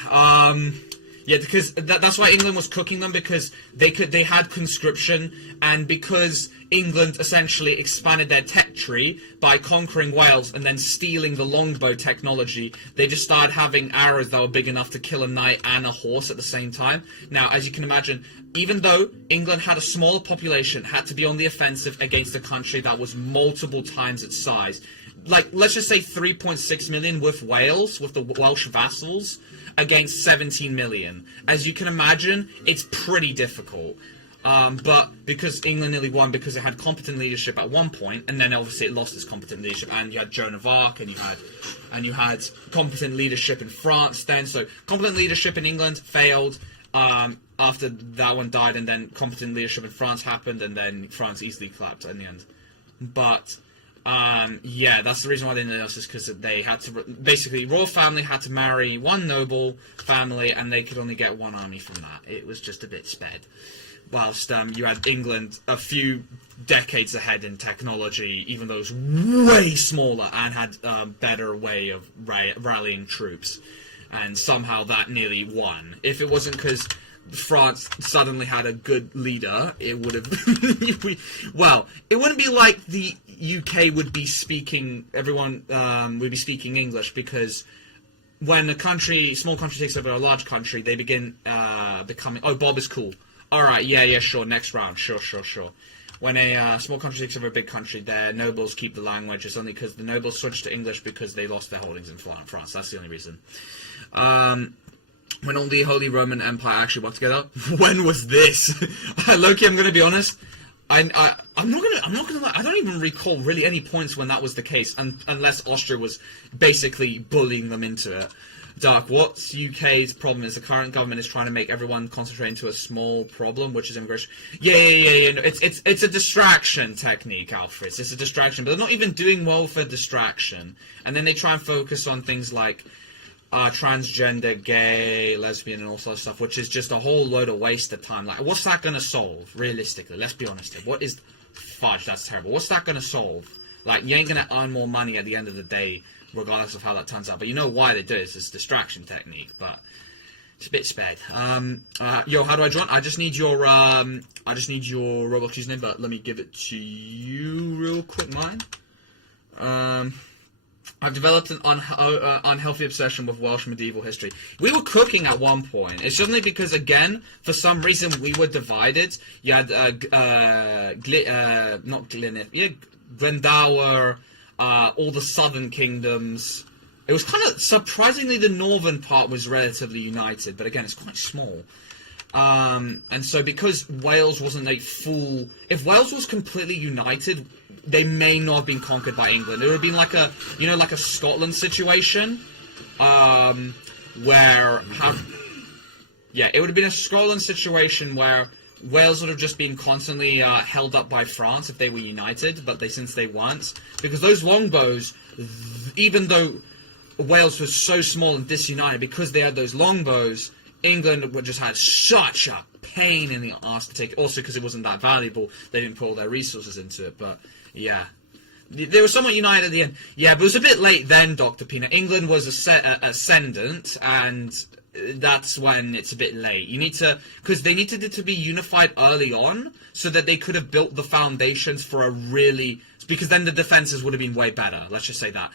Yeah, because that's why England was cooking them, because they had conscription, and because England essentially expanded their tech tree by conquering Wales and then stealing the longbow technology. They just started having arrows that were big enough to kill a knight and a horse at the same time. Now, as you can imagine, even though England had a smaller population, had to be on the offensive against a country that was multiple times its size. Like, let's just say 3.6 million with Wales, with the Welsh vassals, against 17 million. As you can imagine, it's pretty difficult. But because England nearly won because it had competent leadership at one point, and then obviously it lost its competent leadership, and you had Joan of Arc, and you had competent leadership in France then. So competent leadership in England failed after that one died, and then competent leadership in France happened, and then France easily collapsed in the end. But yeah, that's the reason why they didn't announce this, because they had to basically royal family had to marry one noble family, and they could only get one army from that. It was just a bit sped. Whilst you had England a few decades ahead in technology, even though it was way smaller and had a better way of rallying troops, and somehow that nearly won. If it wasn't because France suddenly had a good leader, it would have... well, it wouldn't be like the UK would be speaking... Everyone would be speaking English, because when a small country takes over a large country, they begin becoming... Oh, Bob is cool. Alright, yeah, sure, next round, sure. When a small country takes over a big country, their nobles keep the language. It's only because the nobles switched to English because they lost their holdings in France. That's the only reason. When all the Holy Roman Empire actually worked together. When was this? Loki, I'm going to be honest. I'm not gonna lie. I don't even recall really any points when that was the case, unless Austria was basically bullying them into it. Dark, what's UK's problem is the current government is trying to make everyone concentrate into a small problem, which is immigration. Yeah. No, it's a distraction technique, Alfred. It's a distraction, but they're not even doing well for distraction. And then they try and focus on things like transgender, gay, lesbian, and all sorts of stuff, which is just a whole load of waste of time. Like, what's that going to solve, realistically? Let's be honest here. What is... Fudge, that's terrible. What's that going to solve? Like, you ain't going to earn more money at the end of the day, regardless of how that turns out. But you know why they do it. It's this distraction technique, but it's a bit sped. Yo, how do I join? I just need your Roblox username, but let me give it to you real quick, mine. I've developed an unhealthy obsession with Welsh medieval history. We were cooking at one point. It's only because, again, for some reason we were divided. You had not Glynith, yeah, Glendower, all the southern kingdoms. It was kind of surprisingly the northern part was relatively united, but again, it's quite small. And so because Wales wasn't a full... If Wales was completely united, they may not have been conquered by England. It would have been like a, like a Scotland situation, where... it would have been a Scotland situation where Wales would have just been constantly held up by France if they were united, but since they weren't. Because those longbows, even though Wales was so small and disunited, because they had those longbows, England would just had such a pain in the arse to take it. Also because it wasn't that valuable, they didn't put all their resources into it, but yeah. They were somewhat united at the end. Yeah, but it was a bit late then, Dr. Peanut. England was ascendant, and that's when it's a bit late. You need to... Because they needed it to be unified early on, so that they could have built the foundations for a really... Because then the defenses would have been way better. Let's just say that.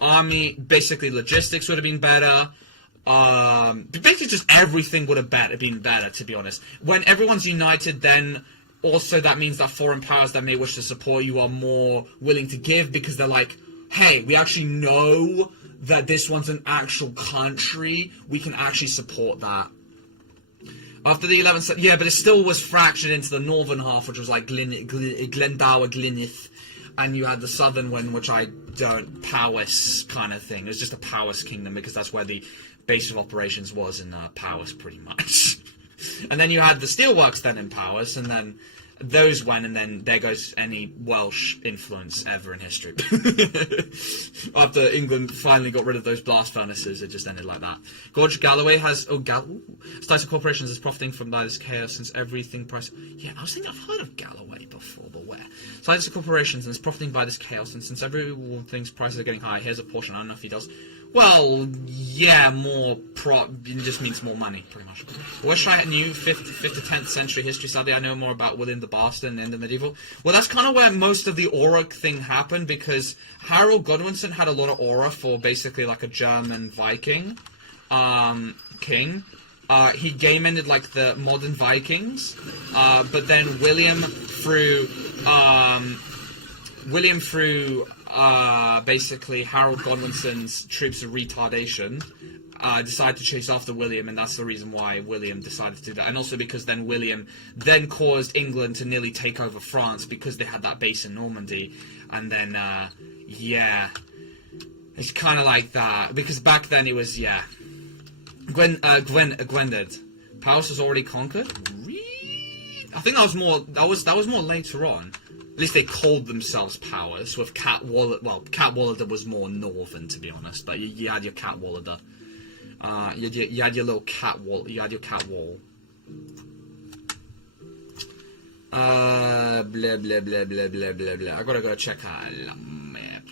Army, basically logistics would have been better. Basically just everything would have been better, to be honest. When everyone's united, then also that means that foreign powers that may wish to support you are more willing to give, because they're like, hey, we actually know that this one's an actual country, we can actually support that. After the 11th... Yeah, but it still was fractured into the northern half, which was like Glendower, Glynith, and you had the southern one, which Powys kind of thing. It was just a Powys kingdom, because that's where the base of operations was in Powys, pretty much. And then you had the steelworks then in Powys, and then those went, and then there goes any Welsh influence ever in history. After England finally got rid of those blast furnaces, it just ended like that. Gorge Galloway has... Started corporations is profiting from this chaos since everything price... Yeah, I was thinking I've heard of Galloway before, but where? Started corporations and is profiting by this chaos, and since everything's prices are getting high, here's a portion. I don't know if he does. Well, yeah, it just means more money, pretty much. I wish I had knew 5th to 10th century history. Sadly, I know more about William the Bastard and the medieval. Well, that's kind of where most of the aura thing happened, because Harold Godwinson had a lot of aura for basically like a German Viking king. He game-ended like the modern Vikings, but then William through basically Harold Godwinson's troops of retardation, decided to chase after William, and that's the reason why William decided to do that. And also because then William then caused England to nearly take over France because they had that base in Normandy. And then, yeah, it's kind of like that. Because back then it was, yeah, Gwendid. Paris was already conquered? Really? I think that was more later on. At least they called themselves Powers, with Cadwallader was more northern, to be honest, but you had your Cadwallader. You had your little cat wall. You had your cat wall. Blah blah blah blah blah blah blah. I gotta go check out a map.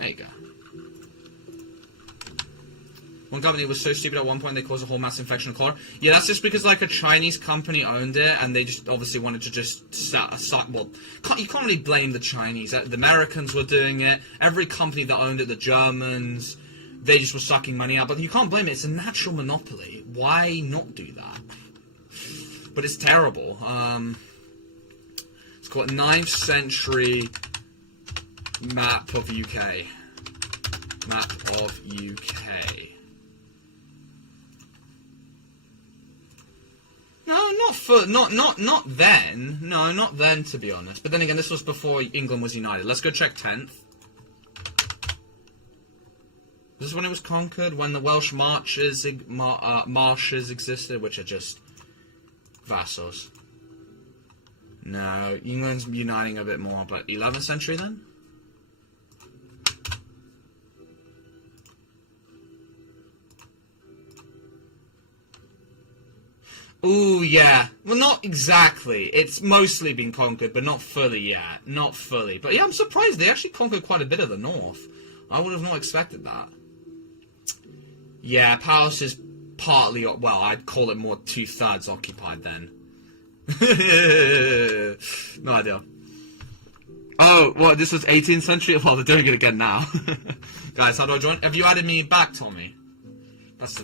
There you go. One company was so stupid at one point they caused a whole mass infection of cholera. Yeah, that's just because like a Chinese company owned it and they just obviously wanted to just start. Well, you can't really blame the Chinese. The Americans were doing it. Every company that owned it, the Germans, they just were sucking money out. But you can't blame it. It's a natural monopoly. Why not do that? But it's terrible. It's called 9th century map of UK. Map of UK. No, not then. No, not then, to be honest. But then again, this was before England was united. Let's go check 10th. This is when it was conquered, when the Welsh marshes existed, which are just vassals. No, England's uniting a bit more, but 11th century then? Ooh, yeah. Well, not exactly. It's mostly been conquered, but not fully yet. Not fully. But yeah, I'm surprised they actually conquered quite a bit of the north. I would have not expected that. Yeah, Paris is partly, well, I'd call it more 2/3 occupied then. No idea. Oh, what, this was 18th century? Well, they're doing it again now. Guys, how do I join? Have you added me back, Tommy? That's I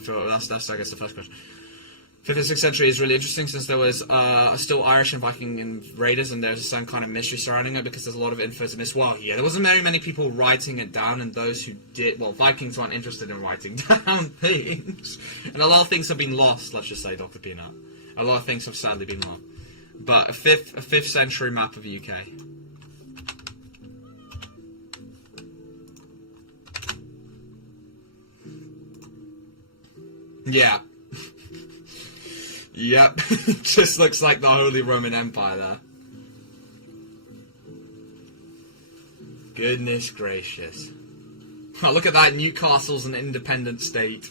guess, the first question. 5th and 6th century is really interesting since there was still Irish and Viking invaders, and there's some kind of mystery surrounding it because there's a lot of info to miss. Well, yeah, there wasn't very many people writing it down, and those who did, well, Vikings weren't interested in writing down things. And a lot of things have been lost, let's just say, Dr. Peanut. A lot of things have sadly been lost. But a 5th century map of UK. Yeah. Yep, just looks like the Holy Roman Empire there. Goodness gracious. Oh, look at that, Newcastle's an independent state.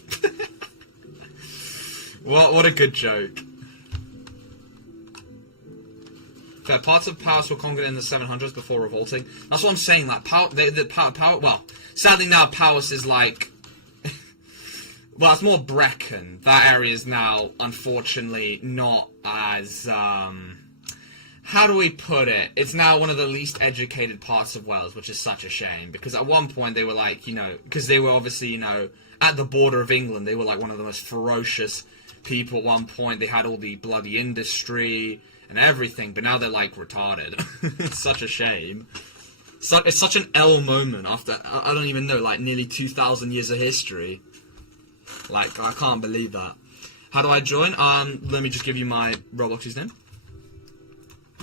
What a good joke. Fair, parts of Paris were conquered in the 700s before revolting. That's what I'm saying, like, well, sadly now Paris is like... Well, it's more Brecon. That area is now, unfortunately, not as, how do we put it? It's now one of the least educated parts of Wales, which is such a shame. Because at one point, they were like, you know, because they were obviously, you know, at the border of England, they were like one of the most ferocious people at one point. They had all the bloody industry and everything, but now they're, like, retarded. It's such a shame. It's such an L moment after, I don't even know, like, nearly 2,000 years of history. Like, I can't believe that. How do I join? Let me just give you my Roblox username.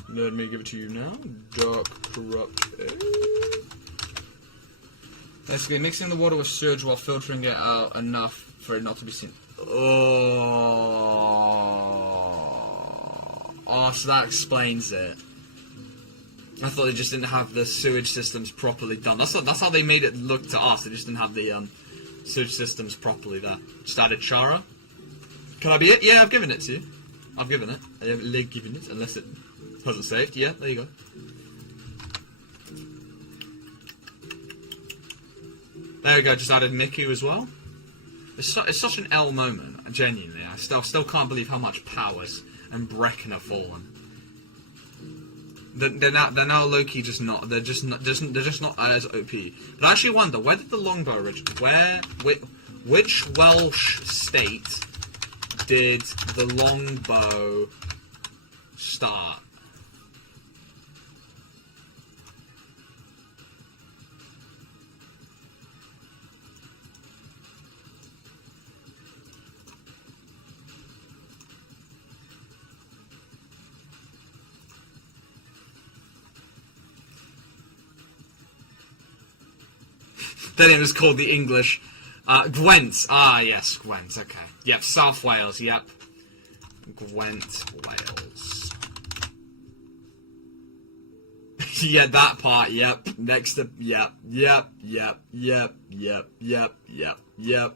Let me give it to you now. Dark Corrupt. Basically, mixing the water with sewage while filtering it out enough for it not to be seen. Oh, so that explains it. I thought they just didn't have the sewage systems properly done. That's how they made it look to us. They just didn't have the sewage systems properly there. Just added Chara. Can I be it? Yeah, I've given it to you. I've given it. I haven't given it, unless it... Has it saved? Yeah, there you go. There we go, just added Miku as well. It's such an L moment, genuinely. I still can't believe how much Powers and Brecken have fallen. They're now low-key just not. They're just not as OP. But I actually wonder, where did the longbow originate? Which Welsh state did the longbow start? Then it was called the English. Gwent. Ah, yes, Gwent. Okay. Yep, South Wales. Yep. Gwent, Wales. Yeah, that part. Yep. Next up. Yep. Yep. Yep. Yep. Yep. Yep. Yep. Yep.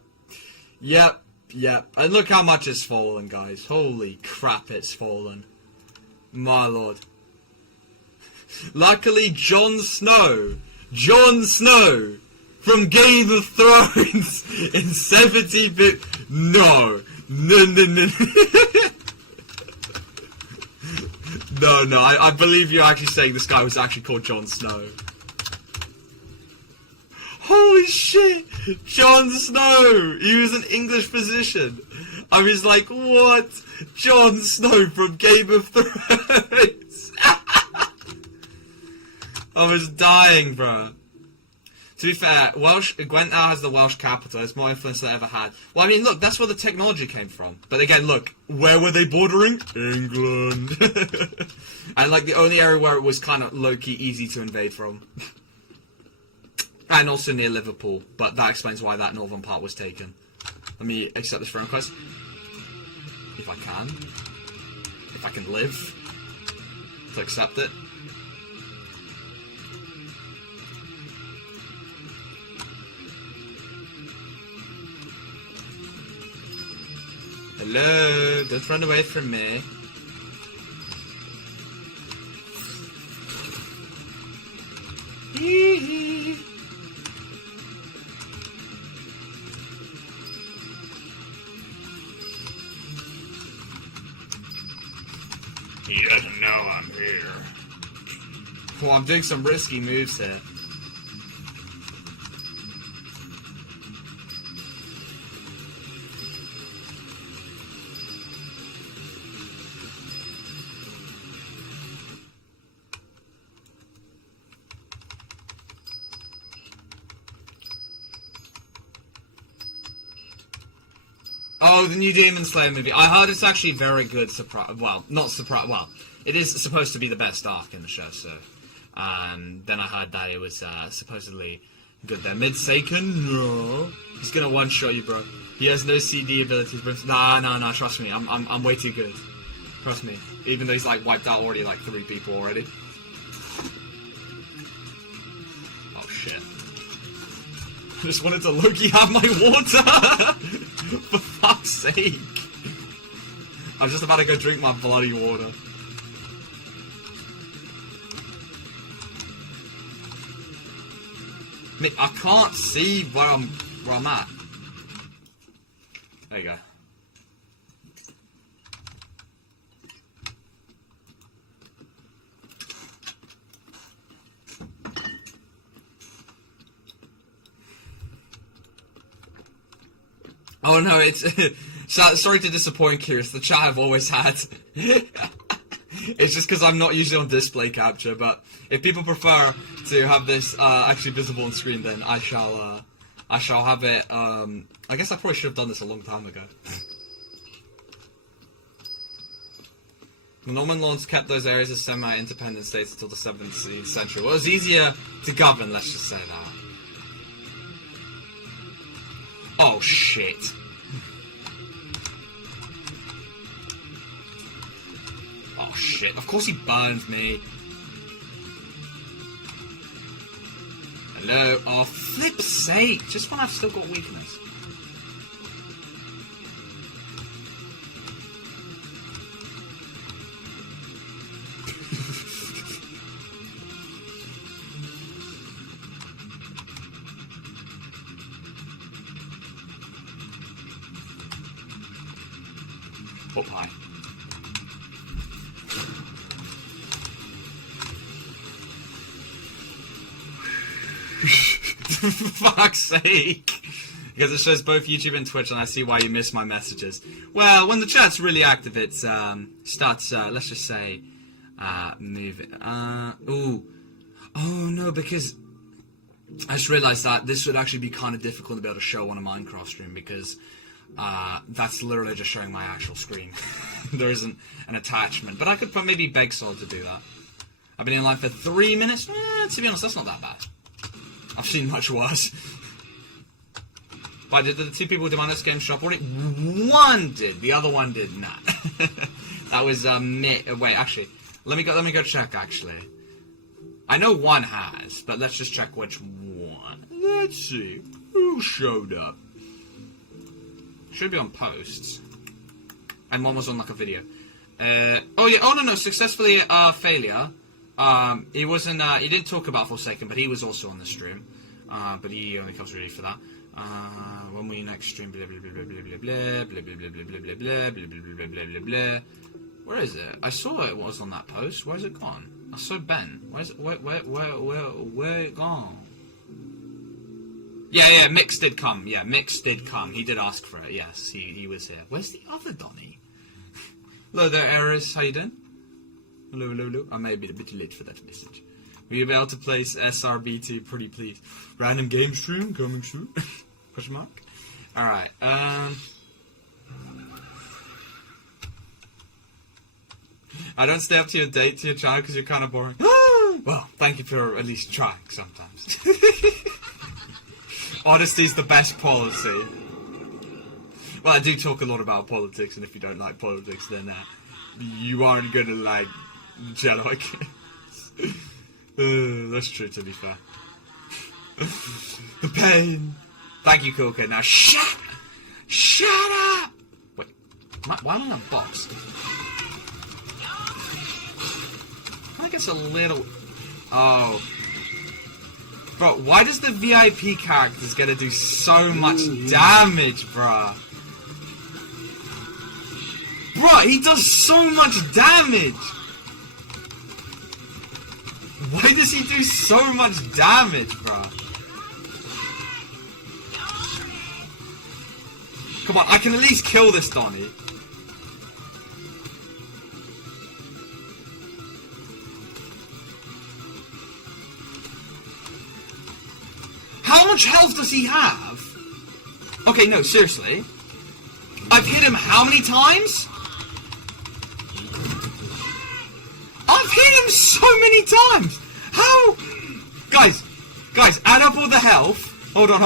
Yep. Yep. And look how much it's fallen, guys. Holy crap, it's fallen. My lord. Luckily, Jon Snow from Game of Thrones in 70-bit. No. No, I believe you're actually saying this guy was actually called Jon Snow. Holy shit! Jon Snow! He was an English physician. I was like, what? Jon Snow from Game of Thrones! I was dying, bro. To be fair, Gwent now has the Welsh capital. It's more influence than it ever had. Well, I mean, look, that's where the technology came from. But again, look, where were they bordering? England. And, like, the only area where it was kind of low-key easy to invade from. And also near Liverpool. But that explains why that northern part was taken. Let me accept this friend request. If I can. If I can live. To accept it. Hello, don't run away from me. He doesn't know I'm here. Well, I'm doing some risky moves here. Oh, the new Demon Slayer movie. I heard it's actually very good. Well, not surprise. Well, it is supposed to be the best arc in the show. So, then I heard that it was supposedly good. There, Mid-Seiken, no, he's gonna one-shot you, bro. He has no CD abilities, bro. Nah. Trust me, I'm way too good. Trust me. Even though he's like wiped out already, like 3 people already. Oh shit! I just wanted to Loki have my water. For fuck's sake! I'm just about to go drink my bloody water. Mate, I can't see where I'm at. There you go. Oh no, it's sorry to disappoint, Curious. The chat I've always had. It's just because I'm not usually on display capture, but if people prefer to have this actually visible on screen, then I shall have it. I guess I probably should have done this a long time ago. The Norman lords kept those areas as semi-independent states until the 17th century. Well, it was easier to govern, let's just say that. Oh shit. Oh shit, of course he burned me. Hello? Oh, flip's sake, just when I've still got weakness. Pot pie. For fuck's sake. Because it shows both YouTube and Twitch, and I see why you miss my messages. Well, when the chat's really active, it starts, let's just say, moving. Ooh. Oh, no, because I just realized that this would actually be kind of difficult to be able to show on a Minecraft stream, because that's literally just showing my actual screen. There isn't an attachment. But I could maybe beg Sol to do that. I've been in line for 3 minutes. To be honest, that's not that bad. I've seen much worse. But did the two people who demand this game shop already? One did. The other one did not. That was wait, actually, let me go check. Actually, I know one has, but let's just check which one. Let's see who showed up. Should be on posts, and one was on like a video. Oh yeah. Oh no, successfully failure. He wasn't. He didn't talk about Forsaken, but he was also on the stream. But he only comes ready for that. When we next stream, blah blah blah blah blah blah blah blah blah blah blah blah blah blah blah blah blah. Where is it? I saw it was on that post. Where's it gone? I saw Ben. Where's it? Where it gone? Yeah, Mix did come. Yeah, Mix did come. He did ask for it. Yes, he was here. Where's the other Donny? Hello there, Eris. How you doing? Hello. I may be a bit late for that message. Will you be able to place SRB2? Pretty please. Random game stream coming soon. Question mark. All right. I don't stay up to your date to your channel because you're kind of boring. Well, thank you for at least trying sometimes. Honesty's the best policy. Well, I do talk a lot about politics, and if you don't like politics, then you aren't gonna like Jello, I guess. That's true, to be fair. The pain. Thank you, Cool Kid. Now shut up! Wait, why am I on a box? I think it's a little... Oh. Bro, why does the VIP characters get to do so much damage, bruh? Bruh, he does so much damage! Why does he do so much damage, bruh? Come on, I can at least kill this Donny. How much health does he have? Okay, no, seriously. I've hit him how many times? I've hit him so many times! How? Guys, add up all the health. Hold on.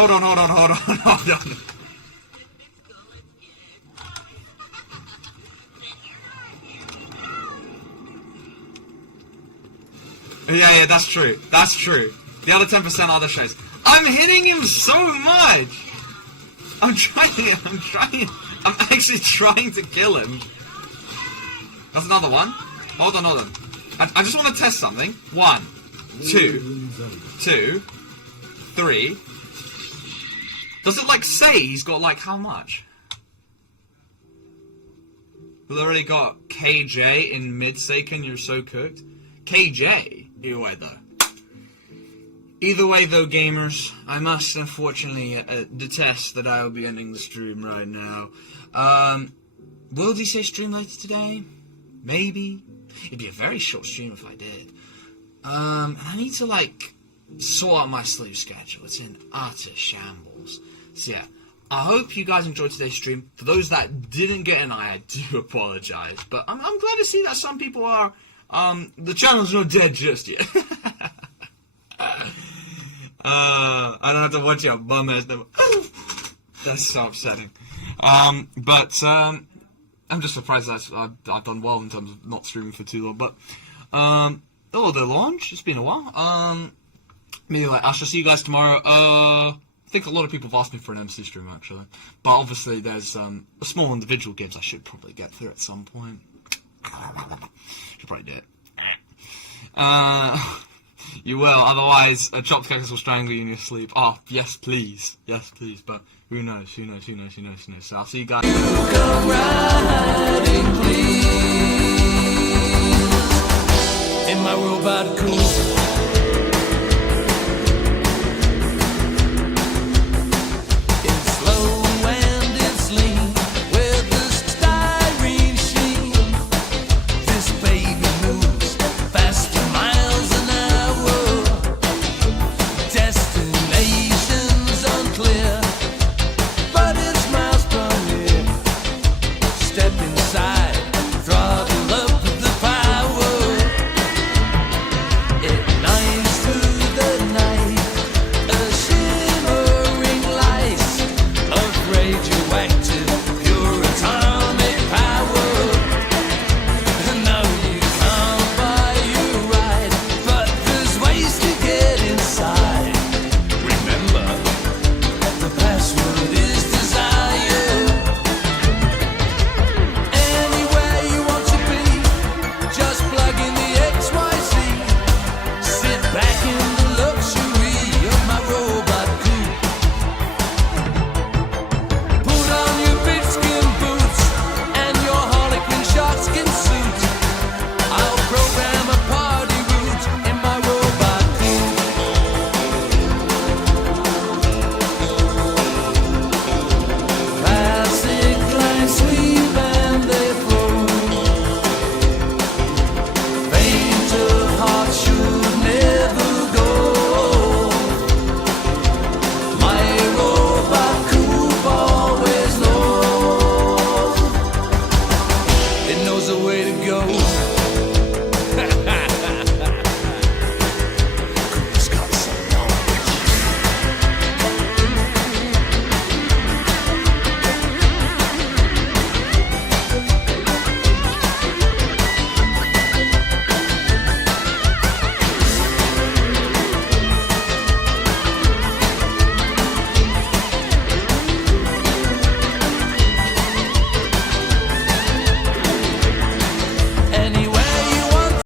Yeah, that's true. The other 10% are the shows. I'm hitting him so much! I'm actually trying to kill him. That's another one. Hold on. I just want to test something. 1, 2, 3. Does it like say he's got like how much? Literally got KJ in mid-second, you're so cooked. KJ? Either way though, gamers, I must unfortunately detest that I will be ending the stream right now. Will he say stream later today? Maybe. It'd be a very short stream if I did. I need to like sort out my sleep schedule. It's in utter shambles. So yeah, I hope you guys enjoyed today's stream. For those that didn't get an eye, I do apologize. But I'm glad to see that some people are. The channel's not dead just yet. I don't have to watch your bum ass. That's so upsetting. But I'm just surprised that I've done well in terms of not streaming for too long. But hello there, Launch. It's been a while. Anyway, I shall see you guys tomorrow. I think a lot of people have asked me for an MC stream actually, but obviously there's a small individual games I should probably get through at some point. Should probably do it. You will, otherwise a chopped cactus will strangle you in your sleep. Oh, yes please. Yes please, but who knows, who knows. So I'll see you guys. Come riding, please, in my robot cruiser. It's slow and it's lean, with the styrene sheen. This baby moves faster miles an hour. Destinations unclear, but it's miles from here. Stepping